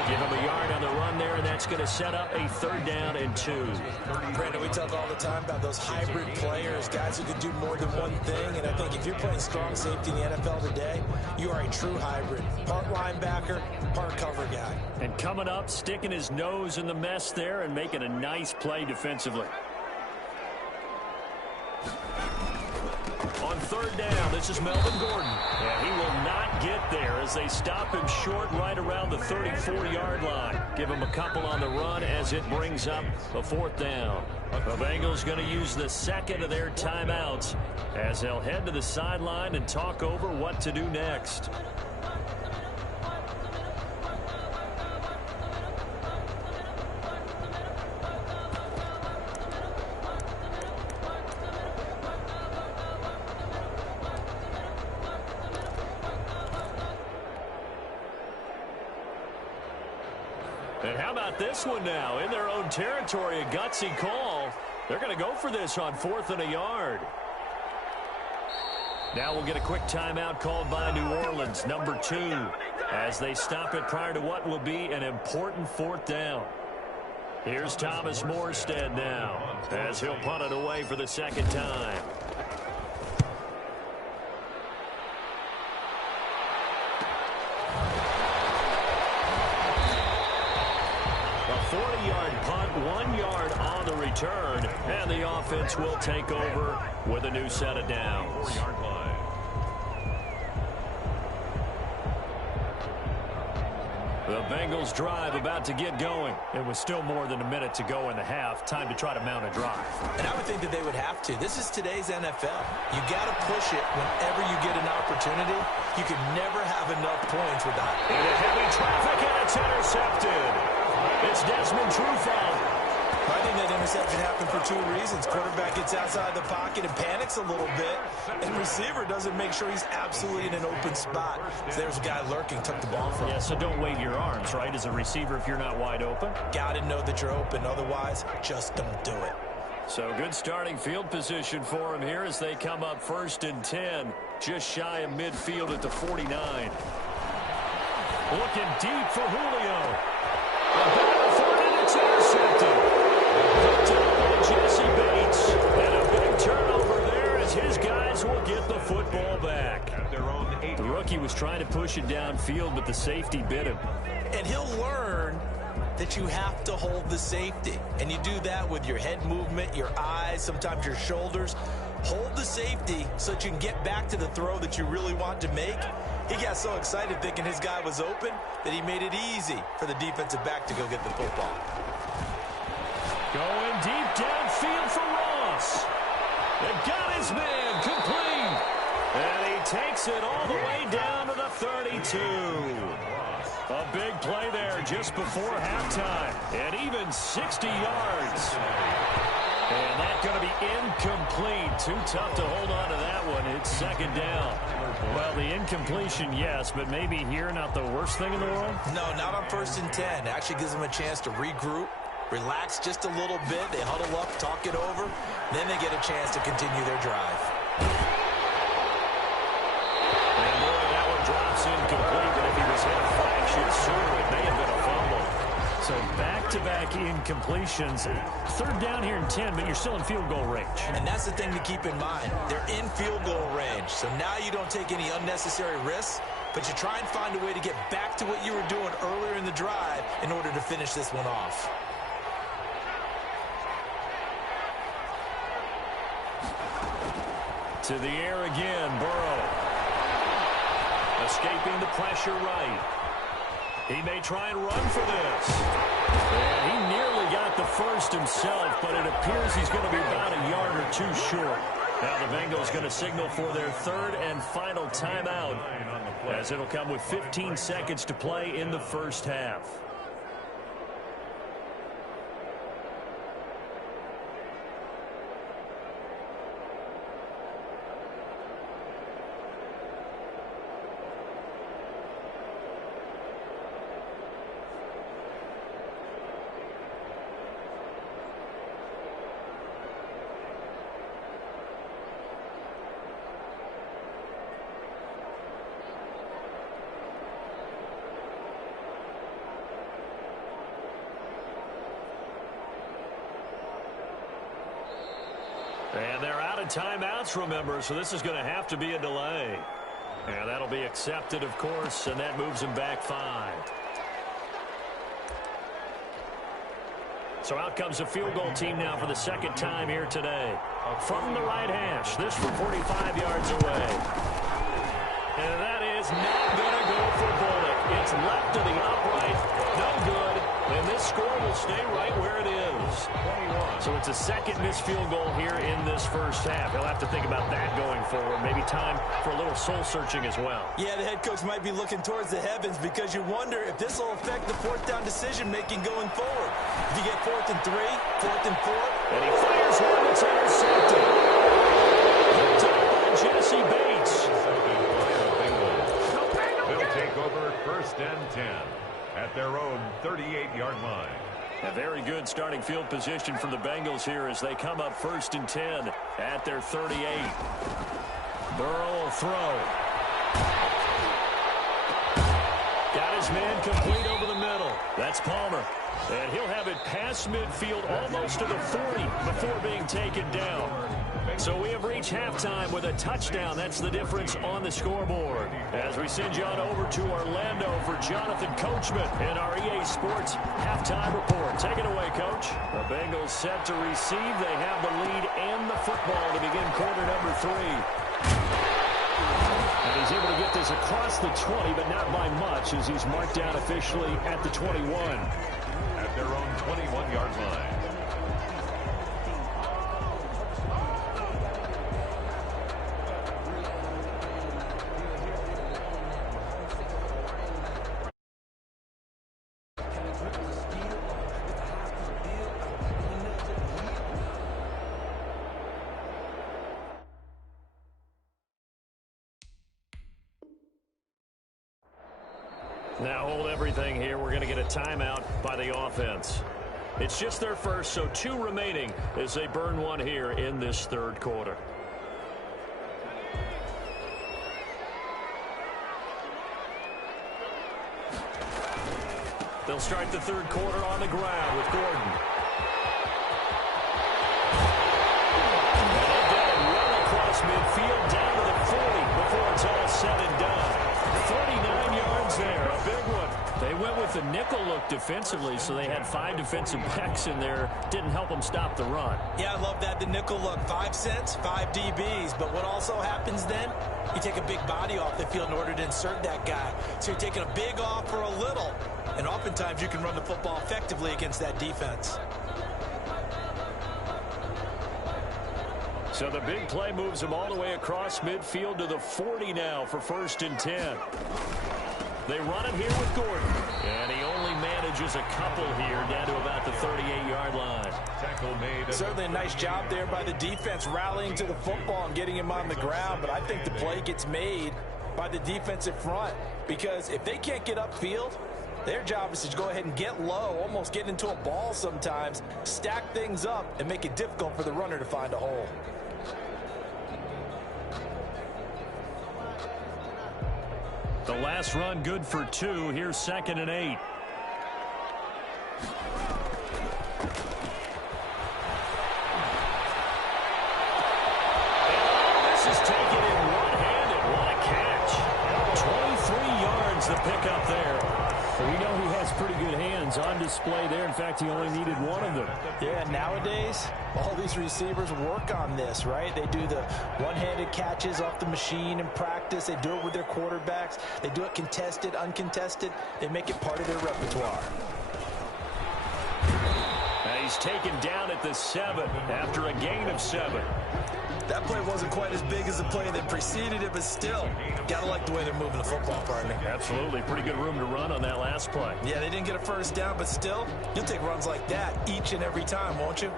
Give him a yard on the run there, and that's going to set up a 3rd down and 2. Brandon, we talk all the time about those hybrid players, guys who can do more than one thing, and I think if you're playing strong safety in the NFL today, you are a true hybrid. Part linebacker, part cover guy. And coming up, sticking his nose in the mess there and making a nice play defensively. On third down, this is Melvin Gordon. And he will not get there as they stop him short right around the 34-yard line. Give him a couple on the run as it brings up a fourth down. The Bengals going to use the second of their timeouts as they'll head to the sideline and talk over what to do next. And how about this one now? In their own territory, a gutsy call. They're going to go for this on 4th and a yard. Now we'll get a quick timeout called by New Orleans, number 2, as they stop it prior to what will be an important 4th down. Here's Thomas Morstead now as he'll punt it away for the second time. A 40-yard punt, 1 yard on the return, and the offense will take over with a new set of downs. 4-yard line. The Bengals drive about to get going. It was still more than a minute to go in the half. Time to try to mount a drive. And I would think that they would have to. This is today's NFL. You got to push it whenever you get an opportunity. You can never have enough points without it. Into heavy traffic, and it's intercepted. It's Desmond Trufant. I think that interception happened for 2 reasons. Quarterback gets outside the pocket and panics a little bit, and receiver doesn't make sure he's absolutely in an open spot. So there's a guy lurking, took the ball from him. Yeah, so don't wave your arms, right, as a receiver if you're not wide open. Got to know that you're open. Otherwise, just don't do it. So good starting field position for him here as they come up 1st and 10, just shy of midfield at the 49. Looking deep for Julio. A battle for it, and it's intercepted. Picked up by Jesse Bates. And a big turnover there as his guys will get the football back. At their own 8. The rookie was trying to push it downfield, but the safety bit him. And he'll learn that you have to hold the safety. And you do that with your head movement, your eyes, sometimes your shoulders. Hold the safety so that you can get back to the throw that you really want to make. He got so excited thinking his guy was open that he made it easy for the defensive back to go get the football. Going deep downfield for Ross. They got his man complete. And he takes it all the way down to the 32. A big play there just before halftime. And even 60 yards. And that's going to be incomplete. Too tough to hold on to that one. It's 2nd down. Well, the incompletion, yes, but maybe here not the worst thing in the world? No, not on 1st and 10. It actually gives them a chance to regroup, relax just a little bit. They huddle up, talk it over. Then they get a chance to continue their drive. And boy, that one drops incomplete. But if he was hit a fraction sooner, it may have been a fumble. So back-to-back incompletions. 3rd down here in 10, but you're still in field goal range. And that's the thing to keep in mind. They're in field goal range. So now you don't take any unnecessary risks, but you try and find a way to get back to what you were doing earlier in the drive in order to finish this one off. To the air again, Burrow. Escaping the pressure right. He may try and run for this. And he nearly got the first himself, but it appears he's going to be about a yard or 2 short. Now the Bengals going to signal for their 3rd and final timeout, as it'll come with 15 seconds to play in the 1st half. And they're out of timeouts, remember, so this is going to have to be a delay. And that'll be accepted, of course, and that moves them back 5. So out comes a field goal team now for the second time here today. From the right hash, this from 45 yards away. And that is not going to go for Bullock. It's left to the upright. No good. And this score will stay right where it is. 21. So it's a second missed field goal here in this first half. He'll have to think about that going forward. Maybe time for a little soul-searching as well. Yeah, the head coach might be looking towards the heavens because you wonder if this will affect the fourth down decision-making going forward. If you get 4th and 3, 4th and 4. And he fires one that's intercepted. Picked up by Jesse Bates. They'll take over 1st and 10 at their own 38-yard line. A very good starting field position for the Bengals here as they come up 1st and 10 at their 38. Burrow will throw. Got his man complete over the middle. That's Palmer. And he'll have it past midfield almost to the 40 before being taken down. So we have reached halftime with a touchdown. That's the difference on the scoreboard. As we send you on over to Orlando for Jonathan Coachman in our EA Sports halftime report. Take it away, Coach. The Bengals set to receive. They have the lead and the football to begin quarter number 3. And he's able to get this across the 20, but not by much as he's marked down officially at the 21. At their own 21-yard line. Now hold everything here. We're going to get a timeout by the offense. It's just their first, so 2 remaining as they burn one here in this third quarter. They'll start the third quarter on the ground with Gordon. And they've got it run across midfield down to the 40 before it's all said and done. 39 yards there, a big one. They went with the nickel look defensively, so they had 5 defensive backs in there. Didn't help them stop the run. Yeah, I love that, the nickel look. 5 cents, 5 DBs. But what also happens then, you take a big body off the field in order to insert that guy. So you're taking a big off for a little. And oftentimes you can run the football effectively against that defense. So the big play moves him all the way across midfield to the 40 now for 1st and 10. They run it here with Gordon. And he only manages a couple here down to about the 38-yard line. Tackle made. Certainly a nice job there by the defense rallying to the football and getting him on the ground. But I think the play gets made by the defensive front. Because if they can't get upfield, their job is to go ahead and get low, almost get into a ball sometimes, stack things up, and make it difficult for the runner to find a hole. The last run good for 2. Here's 2nd and 8. This is taken in one-handed. What a catch. 23 yards the pickup there. We know he has pretty good hands on display there. In fact, he only needed one of them. Yeah, nowadays, all these receivers work on this, right? They do the one-handed catches off the machine in practice. They do it with their quarterbacks. They do it contested, uncontested. They make it part of their repertoire. And he's taken down at the 7 after a gain of 7. That play wasn't quite as big as the play that preceded it, but still, gotta like the way they're moving the football, partner. Absolutely. Pretty good room to run on that last play. Yeah, they didn't get a first down, but still, you'll take runs like that each and every time, won't you?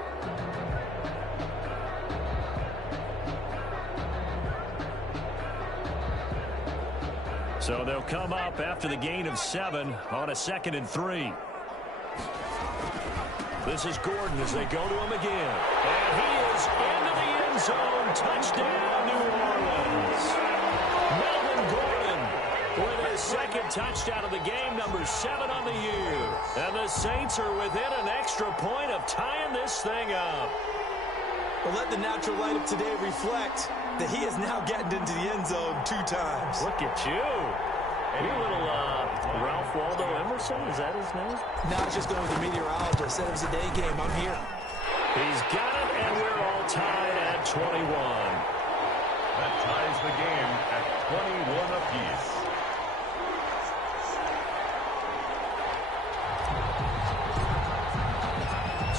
So they'll come up after the gain of 7 on a 2nd and 3. This is Gordon as they go to him again. And he is into the end zone. Touchdown, New Orleans. Melvin Gordon with his 2nd touchdown of the game, number 7 on the year. And the Saints are within an extra point of tying this thing up. Well, let the natural light of today reflect that he has now gotten into the end zone 2 times. Look at you. Your little Ralph Waldo Emerson, is that his name? No, I was just going with the meteorologist. Said it was a day game. I'm here. He's got it, and we're all tied at 21. That ties the game at 21 apiece.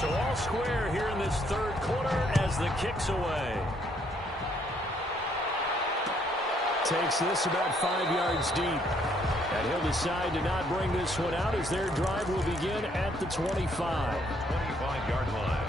So all square here in this third quarter as the kick's away. Takes this about 5 yards deep. And he'll decide to not bring this one out as their drive will begin at the 25. 25-yard line.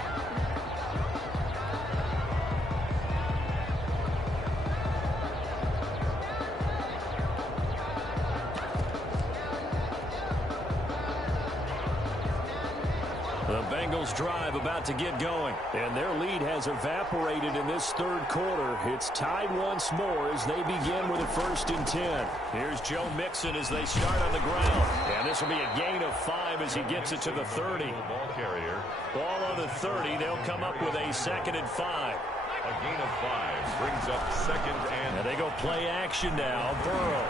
The Bengals drive about to get going. And their lead has evaporated in this third quarter. It's tied once more as they begin with a 1st and 10. Here's Joe Mixon as they start on the ground. And this will be a gain of 5 as he gets it to the 30. Ball carrier. Ball on the 30. They'll come up with a 2nd and 5. A gain of 5 brings up 2nd and... And they go play action now. Burrow.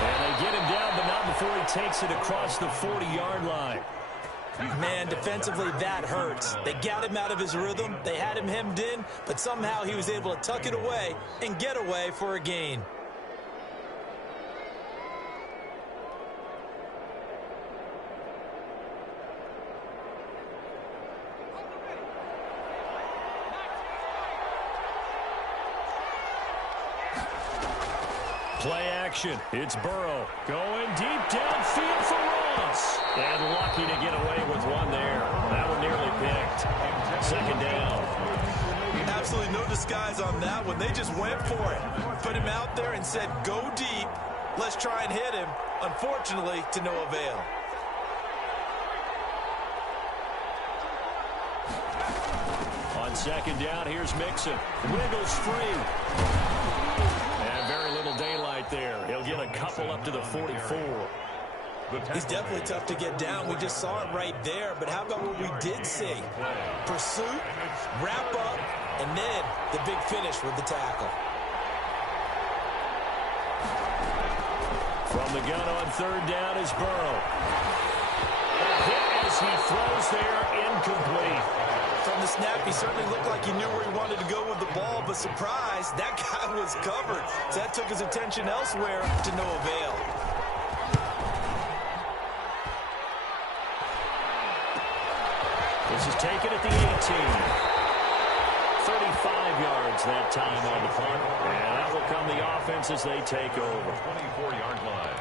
And they get him down, but not before he takes it across the 40-yard line. Man, defensively, that hurts. They got him out of his rhythm. They had him hemmed in, but somehow he was able to tuck it away and get away for a gain. Play action. It's Burrow going deep downfield for Ross. And lucky to get away with one there. That one nearly picked. 2nd down. Absolutely no disguise on that one. They just went for it. Put him out there and said, go deep. Let's try and hit him. Unfortunately, to no avail. On 2nd down, here's Mixon. Wiggles free. And very little daylight there. He'll get a couple up to the 44. He's definitely tough to get down. We just saw it right there. But how about what we did see? Pursuit, wrap up, and then the big finish with the tackle. From the gun on 3rd down is Burrow. Hit as he throws there, incomplete. From the snap, he certainly looked like he knew where he wanted to go with the ball, but surprise, that guy was covered. So that took his attention elsewhere to no avail. This is taken at the 18. 35 yards that time on the punt. And that will come the offense as they take over. 24-yard line.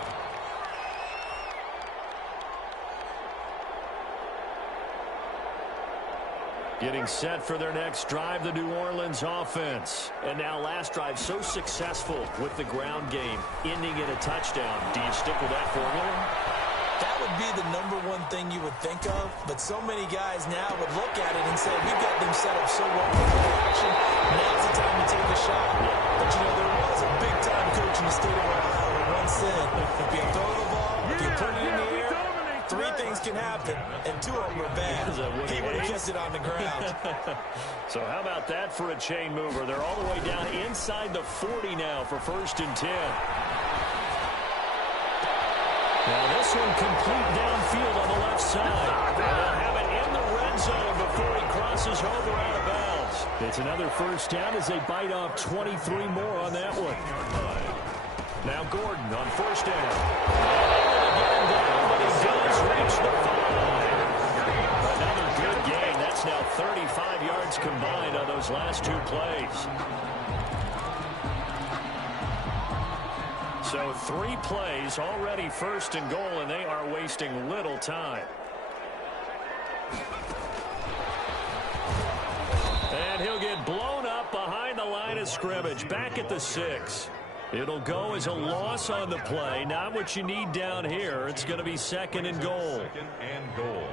Getting set for their next drive, the New Orleans offense. And now last drive so successful with the ground game, ending in a touchdown. Do you stick with that formula? That would be the #1 thing you would think of, but so many guys now would look at it and say, we've got them set up so well for play action, now's the time to take a shot. But, you know, there was a big-time coach in the state of Ohio who once said, if you throw the ball, if you put it in the air, 3 things can happen, and 2 of them are bad. He would have kept it on the ground. So how about that for a chain mover? They're all the way down inside the 40 now for 1st and 10. Now this one complete downfield on the left side. And they'll have it in the red zone before he crosses over out of bounds. It's another 1st down as they bite off 23 more on that one. Now Gordon on 1st down. Again down, but he does reach the 5. Another good gain. That's now 35 yards combined on those last 2 plays. So 3 plays, already 1st and goal, and they are wasting little time. And he'll get blown up behind the line of scrimmage, back at the 6. It'll go as a loss on the play, not what you need down here. It's going to be 2nd and goal. 2nd and goal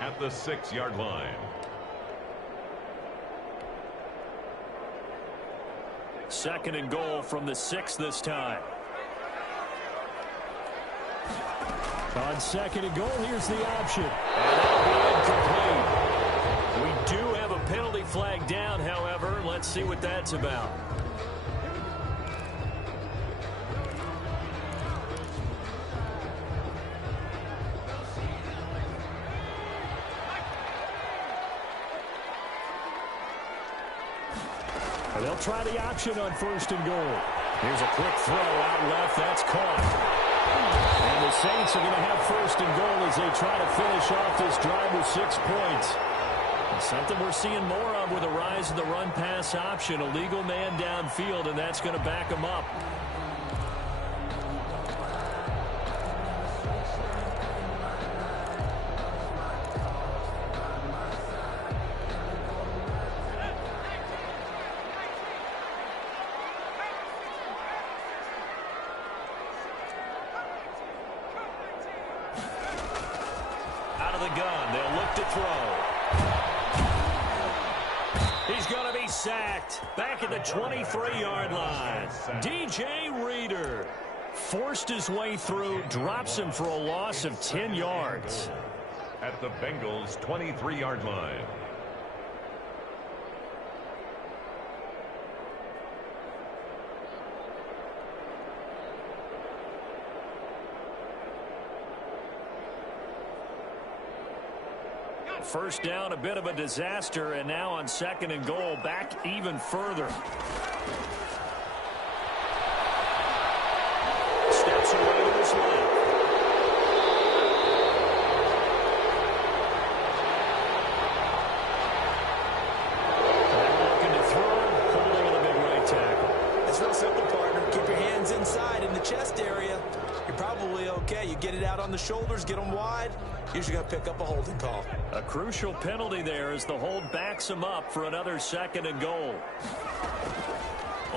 at the 6-yard line. Second and goal from the 6 this time. On 2nd and goal, here's the option. And that'll be incomplete. We do have a penalty flag down, however. Let's see what that's about. They'll try the option on 1st and goal. Here's a quick throw out left. That's caught. And the Saints are going to have 1st and goal as they try to finish off this drive with 6 points. Something we're seeing more of with the rise of the run-pass option. A legal man downfield, and that's going to back them up. Out of the gun, they'll look to throw. He's going to be sacked. Back at the 23-yard line. DJ Reader forced his way through, drops him for a loss of 10 yards. At the Bengals' 23-yard line. First down, a bit of a disaster, and now on 2nd and goal, back even further. Steps away to his left. Looking to throw, holding with a big right tackle. It's real simple, partner. Keep your hands inside in the chest area. You're probably okay. You get it out on the shoulders, get them wide. Usually going to pick up a holding call. A crucial penalty there as the hold backs him up for another 2nd and goal.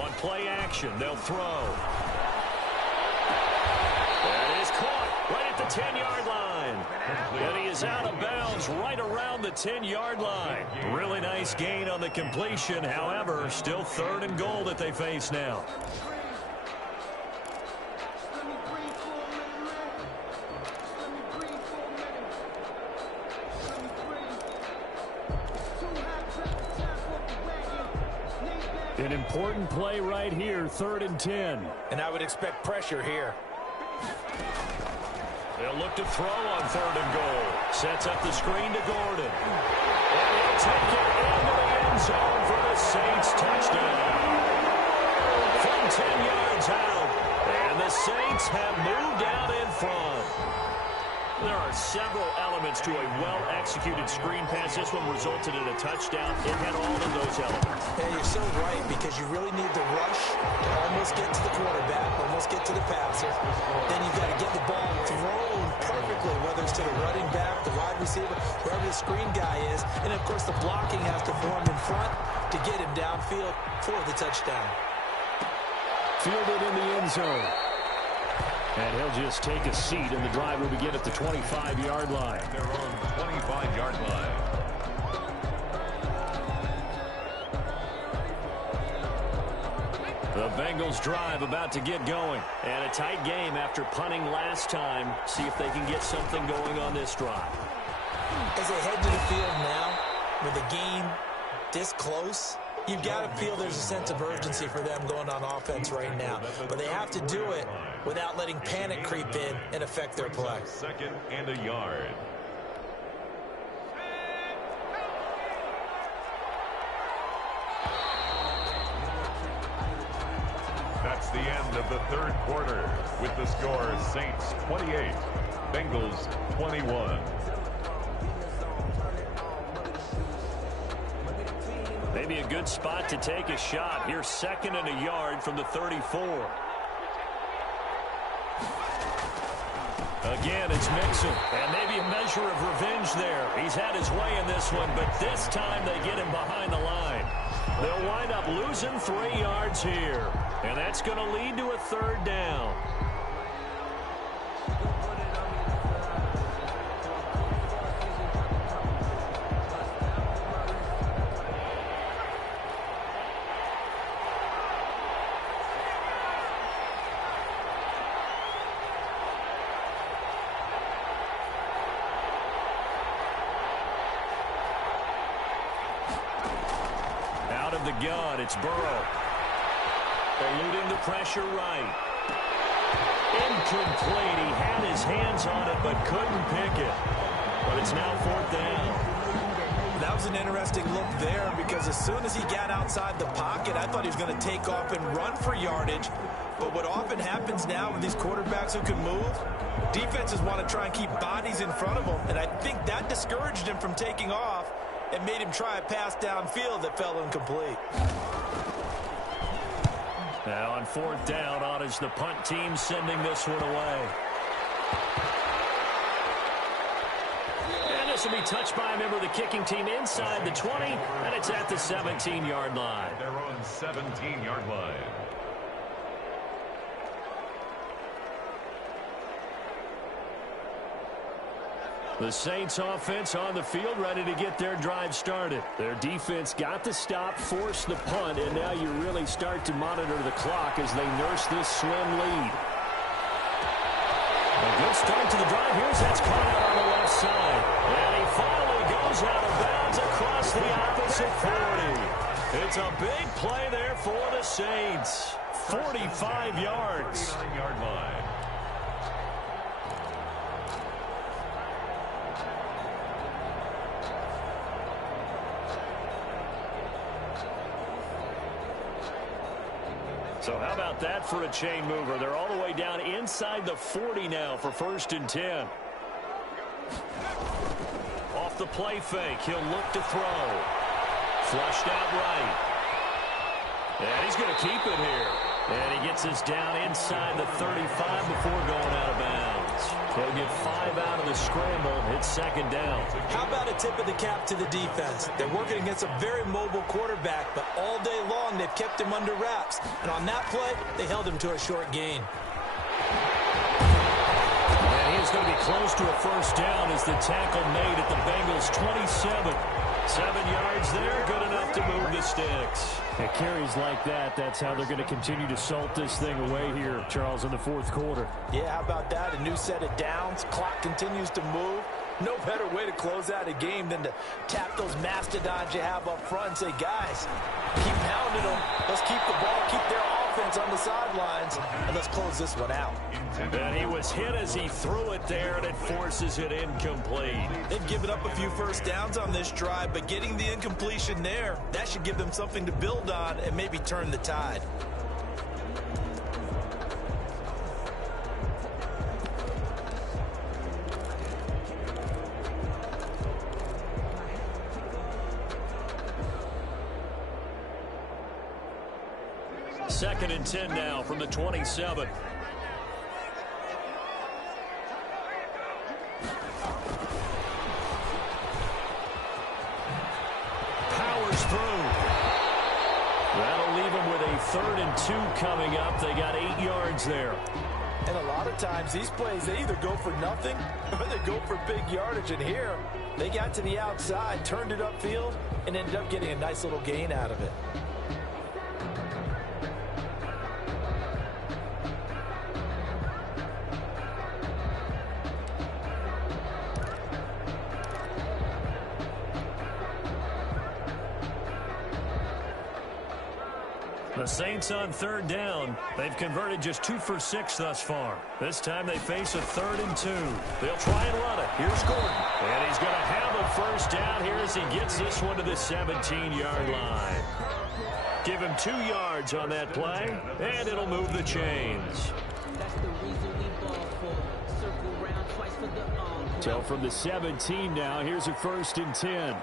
On play action, they'll throw. That is caught right at the 10-yard line. And he is out of bounds right around the 10-yard line. Really nice gain on the completion. However, still 3rd and goal that they face now. An important play right here, 3rd and 10. And I would expect pressure here. They'll look to throw on 3rd and goal. Sets up the screen to Gordon. And he'll take it into the end zone for the Saints touchdown. From 10 yards out. And the Saints have moved out in front. There are several elements to a well-executed screen pass. This one resulted in a touchdown. It had all of those elements. Yeah, you're so right, because you really need the rush to almost get to the quarterback, almost get to the passer. Then you've got to get the ball thrown perfectly, whether it's to the running back, the wide receiver, wherever the screen guy is. And, of course, the blocking has to form in front to get him downfield for the touchdown. Fielded in the end zone. And he'll just take a seat, and the drive will begin at the 25-yard line. Their own 25-yard line. The Bengals drive about to get going. And a tight game after punting last time. See if they can get something going on this drive. As they head to the field now, with the game this close, you've got to feel there's a sense of urgency for them going on offense right now. But they have to do it without letting panic creep in and affect their play. 2nd and a yard. That's the end of the 3rd quarter with the score Saints 28, Bengals 21. Maybe a good spot to take a shot. Here's 2nd and a yard from the 34. Again, it's Mixon. And maybe a measure of revenge there. He's had his way in this one, but this time they get him behind the line. They'll wind up losing 3 yards here. And that's going to lead to a 3rd down. Out of the gun, it's Burrow. Eluding the pressure right. Incomplete. He had his hands on it but couldn't pick it. But it's now 4th down. that was an interesting look there because as soon as he got outside the pocket, I thought he was going to take off and run for yardage. But what often happens now with these quarterbacks who can move, defenses want to try and keep bodies in front of them, and I think that discouraged him from taking off and made him try a pass downfield that fell incomplete. Now on fourth down, on is the punt team sending this one away. And this will be touched by a member of the kicking team inside the 20, and it's at the 17-yard line. Their own 17-yard line. The Saints offense on the field, ready to get their drive started. Their defense got the stop, forced the punt, and now you really start to monitor the clock as they nurse this slim lead. A good start to the drive. Here's that's caught out on the left side. And he finally goes out of bounds across the opposite 40. It's a big play there for the Saints. 45 yards. 39-yard line. So how about that for a chain mover? They're all the way down inside the 40 now for 1st and 10. Off the play fake, he'll look to throw. Flushed out right. And he's going to keep it here. And he gets this down inside the 35 before going out of bounds. He'll get 5 out of the scramble. It's 2nd down. How about a tip of the cap to the defense? They're working against a very mobile quarterback, but all day long they've kept him under wraps. And on that play, they held him to a short gain. And he is going to be close to a 1st down as the tackle made at the Bengals' 27. 7 yards there, good enough to move the sticks. It carries like that. That's how they're going to continue to salt this thing away here, Charles, in the 4th quarter. Yeah, how about that? A new set of downs. Clock continues to move. No better way to close out a game than to tap those mastodons you have up front and say, guys, keep pounding them. Let's keep the ball, keep their offense on the sidelines, and let's close this one out. And he was hit as he threw it there, and it forces it incomplete. They've given up a few 1st downs on this drive, but getting the incompletion there, that should give them something to build on and maybe turn the tide. Second and 10 now from the 27. Powers through. That'll leave them with a 3rd and 2 coming up. They got 8 yards there. And a lot of times these plays, they either go for nothing or they go for big yardage. And here, they got to the outside, turned it upfield, and ended up getting a nice little gain out of it. The Saints on 3rd down. They've converted just 2 for 6 thus far. This time they face a 3rd and 2. They'll try and run it. Here's Gordon. And he's going to have a 1st down here as he gets this one to the 17-yard line. Give him 2 yards on that play, and it'll move the chains. So from the 17 now, here's a 1st and 10.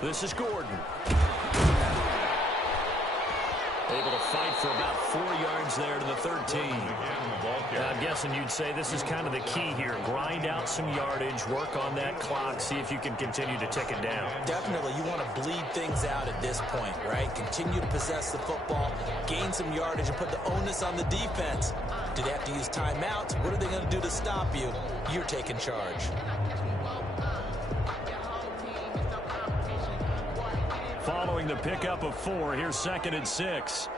This is Gordon. Able to fight for about 4 yards there to the 13. I'm guessing you'd say this is kind of the key here. Grind out some yardage, work on that clock, see if you can continue to tick it down. Definitely, you want to bleed things out at this point, right? Continue to possess the football, gain some yardage, and put the onus on the defense. Do they have to use timeouts? What are they going to do to stop you? You're taking charge. Following the pickup of 4, here's 2nd and 6.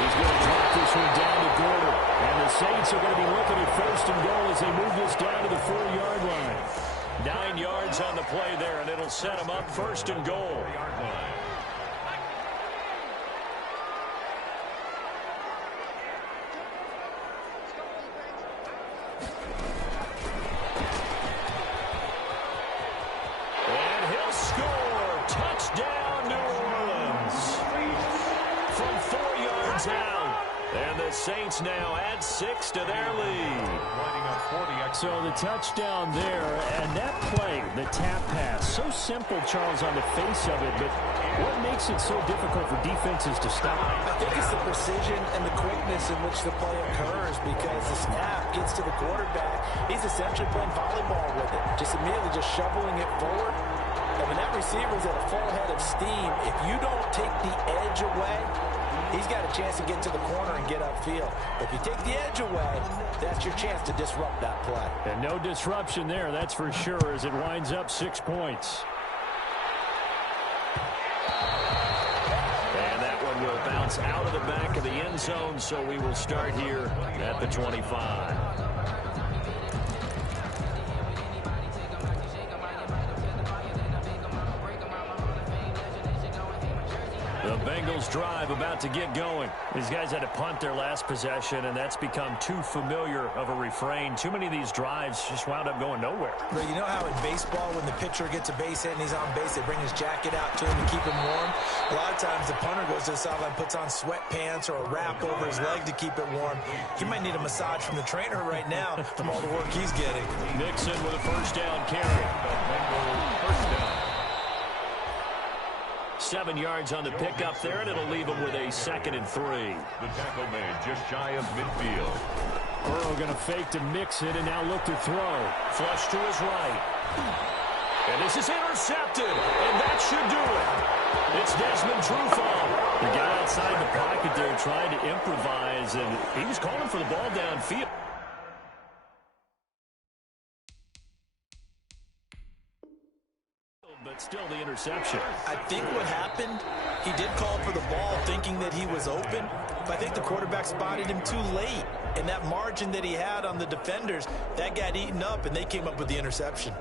He's going to drop this one down to Gordon. And the Saints are going to be looking at 1st first and goal as they move this down to the 4-yard line. 9 yards on the play there, and it'll set them up first and goal. And he'll score. Touchdown, New Orleans. From 4 yards out. And the Saints now add 6 to their lead. So the touchdown there, and that play, the tap pass, so simple, Charles, on the face of it, but what makes it so difficult for defenses to stop? I think it's the precision and the quickness in which the play occurs, because the snap gets to the quarterback. He's essentially playing volleyball with it, just immediately just shoveling it forward. And when that receiver's at a full head of steam, if you don't take the edge away, he's got a chance to get to the corner and get upfield. If you take the edge away, that's your chance to disrupt that play. And no disruption there, that's for sure, as it winds up 6 points. And that one will bounce out of the back of the end zone, so we will start here at the 25. The Bengals drive about to get going. These guys had to punt their last possession, and that's become too familiar of a refrain. Too many of these drives just wound up going nowhere. But you know how in baseball, when the pitcher gets a base hit and he's on base, they bring his jacket out to him to keep him warm? A lot of times the punter goes to the sideline, puts on sweatpants or a wrap over his leg to keep it warm. He might need a massage from the trainer right now from all the work he's getting. Nixon with a first down carry. First down. 7 yards on the pickup there, and it'll leave them with a 2nd and 3. The tackle made just shy of midfield. Burrow going to fake to mix it and now look to throw. Flush to his right. And this is intercepted, and that should do it. It's Desmond Trufant. The guy outside the pocket there trying to improvise, and he was calling for the ball downfield. But still the interception. I think what happened, he did call for the ball thinking that he was open, but I think the quarterback spotted him too late. And that margin that he had on the defenders, that got eaten up, and they came up with the interception.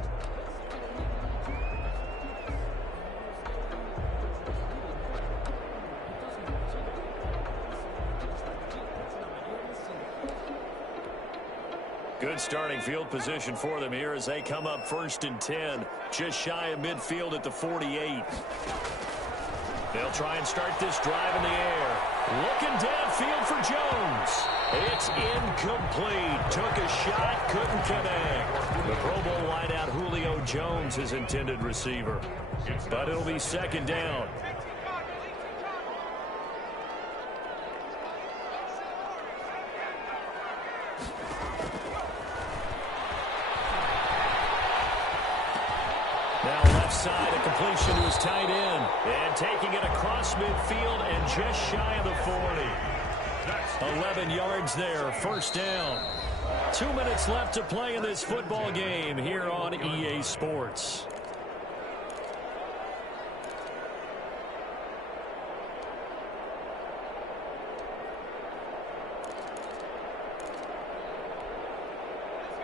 Good starting field position for them here as they come up 1st and 10. Just shy of midfield at the 48. They'll try and start this drive in the air. Looking downfield for Jones. It's incomplete. Took a shot, couldn't connect. The Pro Bowl wideout Julio Jones, his intended receiver. But it'll be 2nd down. Now left side, a completion to his tight end. And taking it across midfield and just shy of the 40. 11 yards there, 1st down. 2 minutes left to play in this football game here on EA Sports.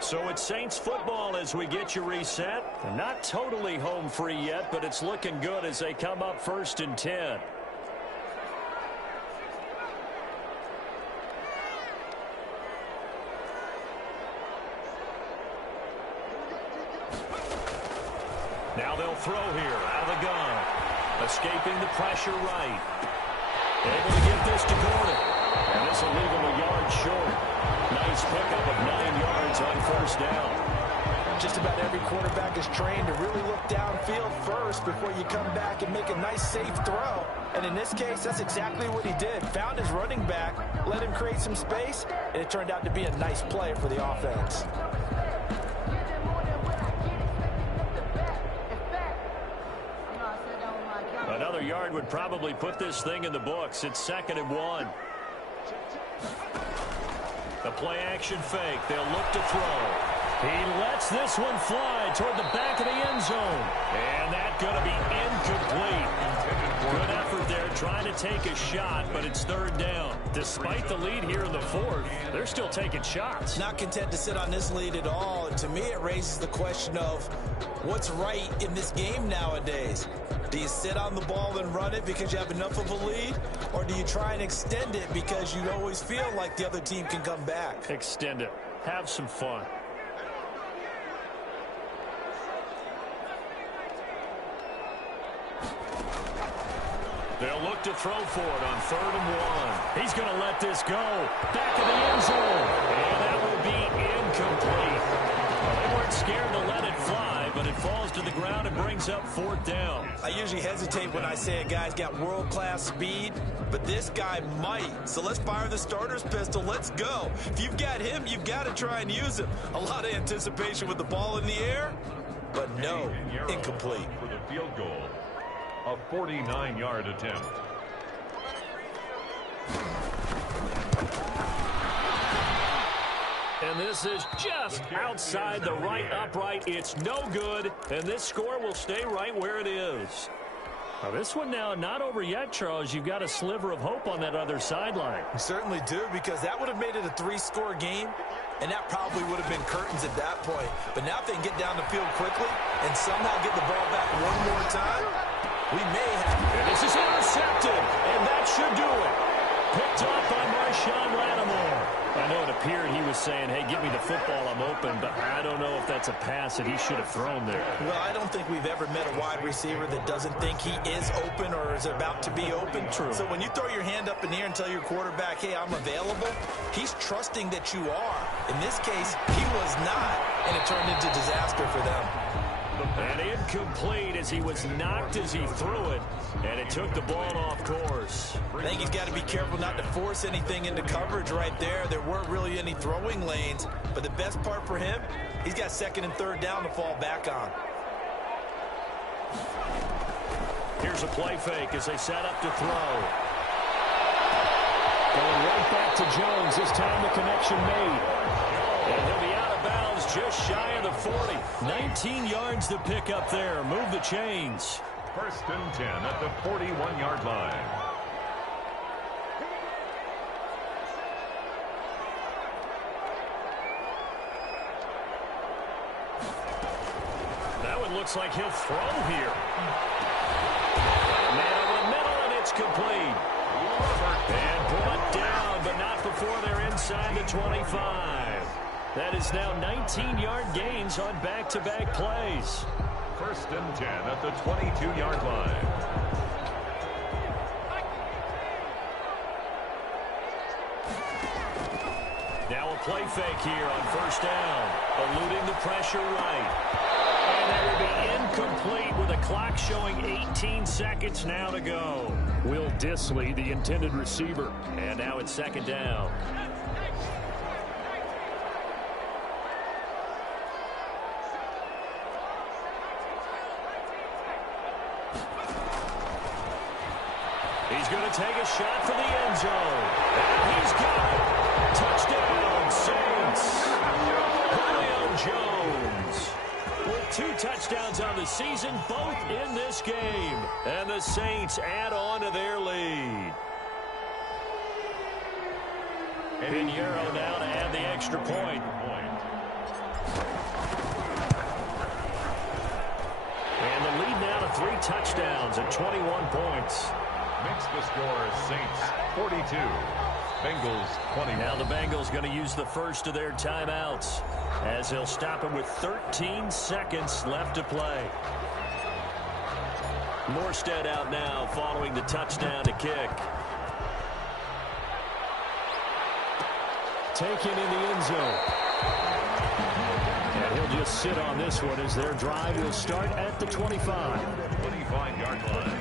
So it's Saints football as we get you reset. Not totally home free yet, but it's looking good as they come up 1st and 10. Now they'll throw here out of the gun. Escaping the pressure right. Able to get this to Gordon. And this will leave him a yard short. Nice pickup of 9 yards on 1st down. Just about every quarterback is trained to really look downfield first before you come back and make a nice, safe throw. And in this case, that's exactly what he did. Found his running back, let him create some space, and it turned out to be a nice play for the offense. Another yard would probably put this thing in the books. It's 2nd and 1. The play action fake. They'll look to throw. He lets this one fly toward the back of the end zone. And that's going to be incomplete. Good effort there trying to take a shot, but it's third down. Despite the lead here in the fourth, they're still taking shots. Not content to sit on this lead at all. And to me, it raises the question of what's right in this game nowadays. Do you sit on the ball and run it because you have enough of a lead? Or do you try and extend it because you always feel like the other team can come back? Extend it. Have some fun. They'll look to throw for it on 3rd and 1. He's going to let this go. Back of the end zone. And that will be incomplete. Well, they weren't scared to let it fly, but it falls to the ground and brings up 4th down. I usually hesitate when I say a guy's got world-class speed, but this guy might. So let's fire the starter's pistol. Let's go. If you've got him, you've got to try and use him. A lot of anticipation with the ball in the air, but no, incomplete. For the field goal. A 49-yard attempt. And this is just outside the right upright. It's no good, and this score will stay right where it is. Now, this one now not over yet, Charles. You've got a sliver of hope on that other sideline. You certainly do, because that would have made it a 3-score game, and that probably would have been curtains at that point. But now if they can get down the field quickly and somehow get the ball back one more time, we may have. And this is intercepted, and that should do it. Picked off by Marshawn Lattimore. I know it appeared he was saying, hey, give me the football, I'm open, but I don't know if that's a pass that he should have thrown there. Well, I don't think we've ever met a wide receiver that doesn't think he is open or is about to be open. True. So when you throw your hand up in the air and tell your quarterback, hey, I'm available, he's trusting that you are. In this case, he was not, and it turned into disaster for them. And incomplete as he was knocked as he threw it, and it took the ball off course. I think he's got to be careful not to force anything into coverage right there. There weren't really any throwing lanes, but the best part for him, he's got 2nd and 3rd down to fall back on. Here's a play fake as they set up to throw. Going right back to Jones. This time the connection made. And he'll be out of bounds just shy of the 40. 19 yards to pick up there. Move the chains. 1st and 10 at the 41-yard line. That one looks like he'll throw here. Man over the middle, and it's complete. And brought down, but not before they're inside the 25. That is now 19-yard gains on back-to-back plays. 1st and 10 at the 22-yard line. Now a play fake here on 1st down. Eluding the pressure right. And that will be incomplete with a clock showing 18 seconds now to go. Will Disley, the intended receiver. And now it's 2nd down. He's going to take a shot for the end zone. And he's got it. Touchdown, Saints. Julio Jones with 2 touchdowns on the season, both in this game. And the Saints add on to their lead. Pinheiro now to add the extra point. And the lead now to 3 touchdowns at 21 points. Makes the score Saints 42, Bengals 20. Now the Bengals going to use the first of their timeouts as they'll stop him with 13 seconds left to play. Morstead out now following the touchdown to kick. Taken in the end zone. And he'll just sit on this one as their drive will start at the 25. 25-yard line.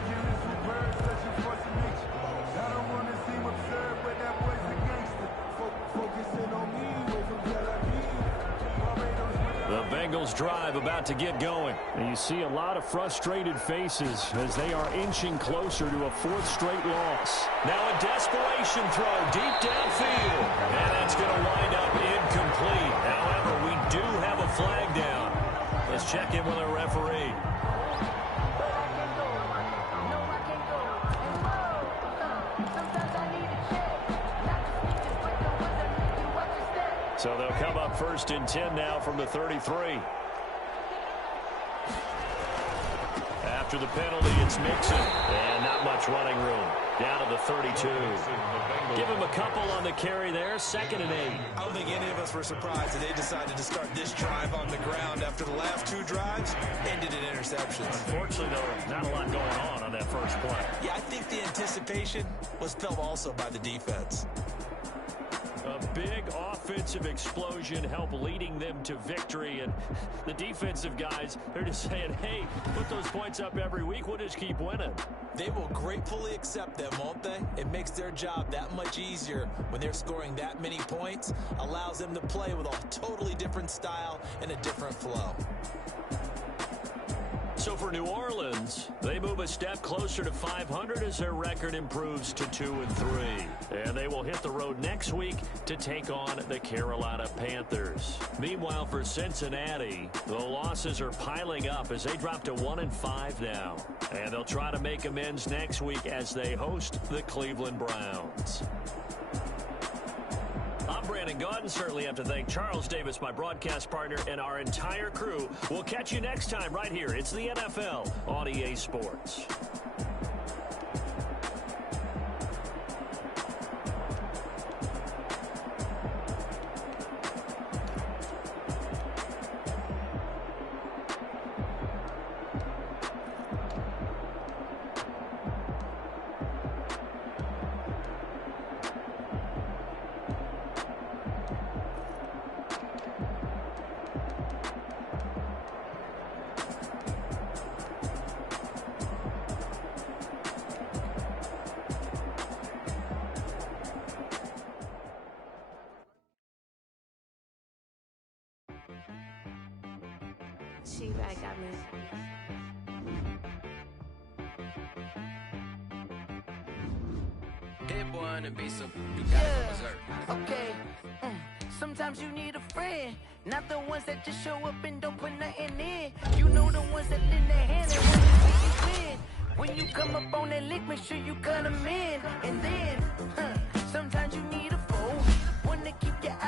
The Bengals drive about to get going. And you see a lot of frustrated faces as they are inching closer to a 4th straight loss. Now a desperation throw deep downfield. And that's going to wind up incomplete. However, we do have a flag down. Let's check in with our referee. So they'll come up 1st and 10 now from the 33. After the penalty, it's Mixon. And not much running room. Down to the 32. Give him a couple on the carry there. 2nd and 8. I don't think any of us were surprised that they decided to start this drive on the ground after the last 2 drives ended in interceptions. Unfortunately, though, not a lot going on that first play. Yeah, I think the anticipation was felt also by the defense. A big offensive explosion helped leading them to victory. And the defensive guys, they're just saying, hey, put those points up every week. We'll just keep winning. They will gratefully accept them, won't they? It makes their job that much easier when they're scoring that many points. Allows them to play with a totally different style and a different flow. So for New Orleans, they move a step closer to 500 as their record improves to 2-3. And they will hit the road next week to take on the Carolina Panthers. Meanwhile, for Cincinnati, the losses are piling up as they drop to 1-5 now. And they'll try to make amends next week as they host the Cleveland Browns. I'm Brandon Gaudin. Certainly have to thank Charles Davis, my broadcast partner, and our entire crew. We'll catch you next time right here. It's the NFL on EA Sports. She back got me. Hit boy on the beat, so you gotta go berserk. Okay. Sometimes you need a friend, not the ones that just show up and don't put nothing in. You know the ones that lend their hand and want to see you win. When you come up on that lick, make sure you cut them in. And then, sometimes you need a foe, one to keep your eyes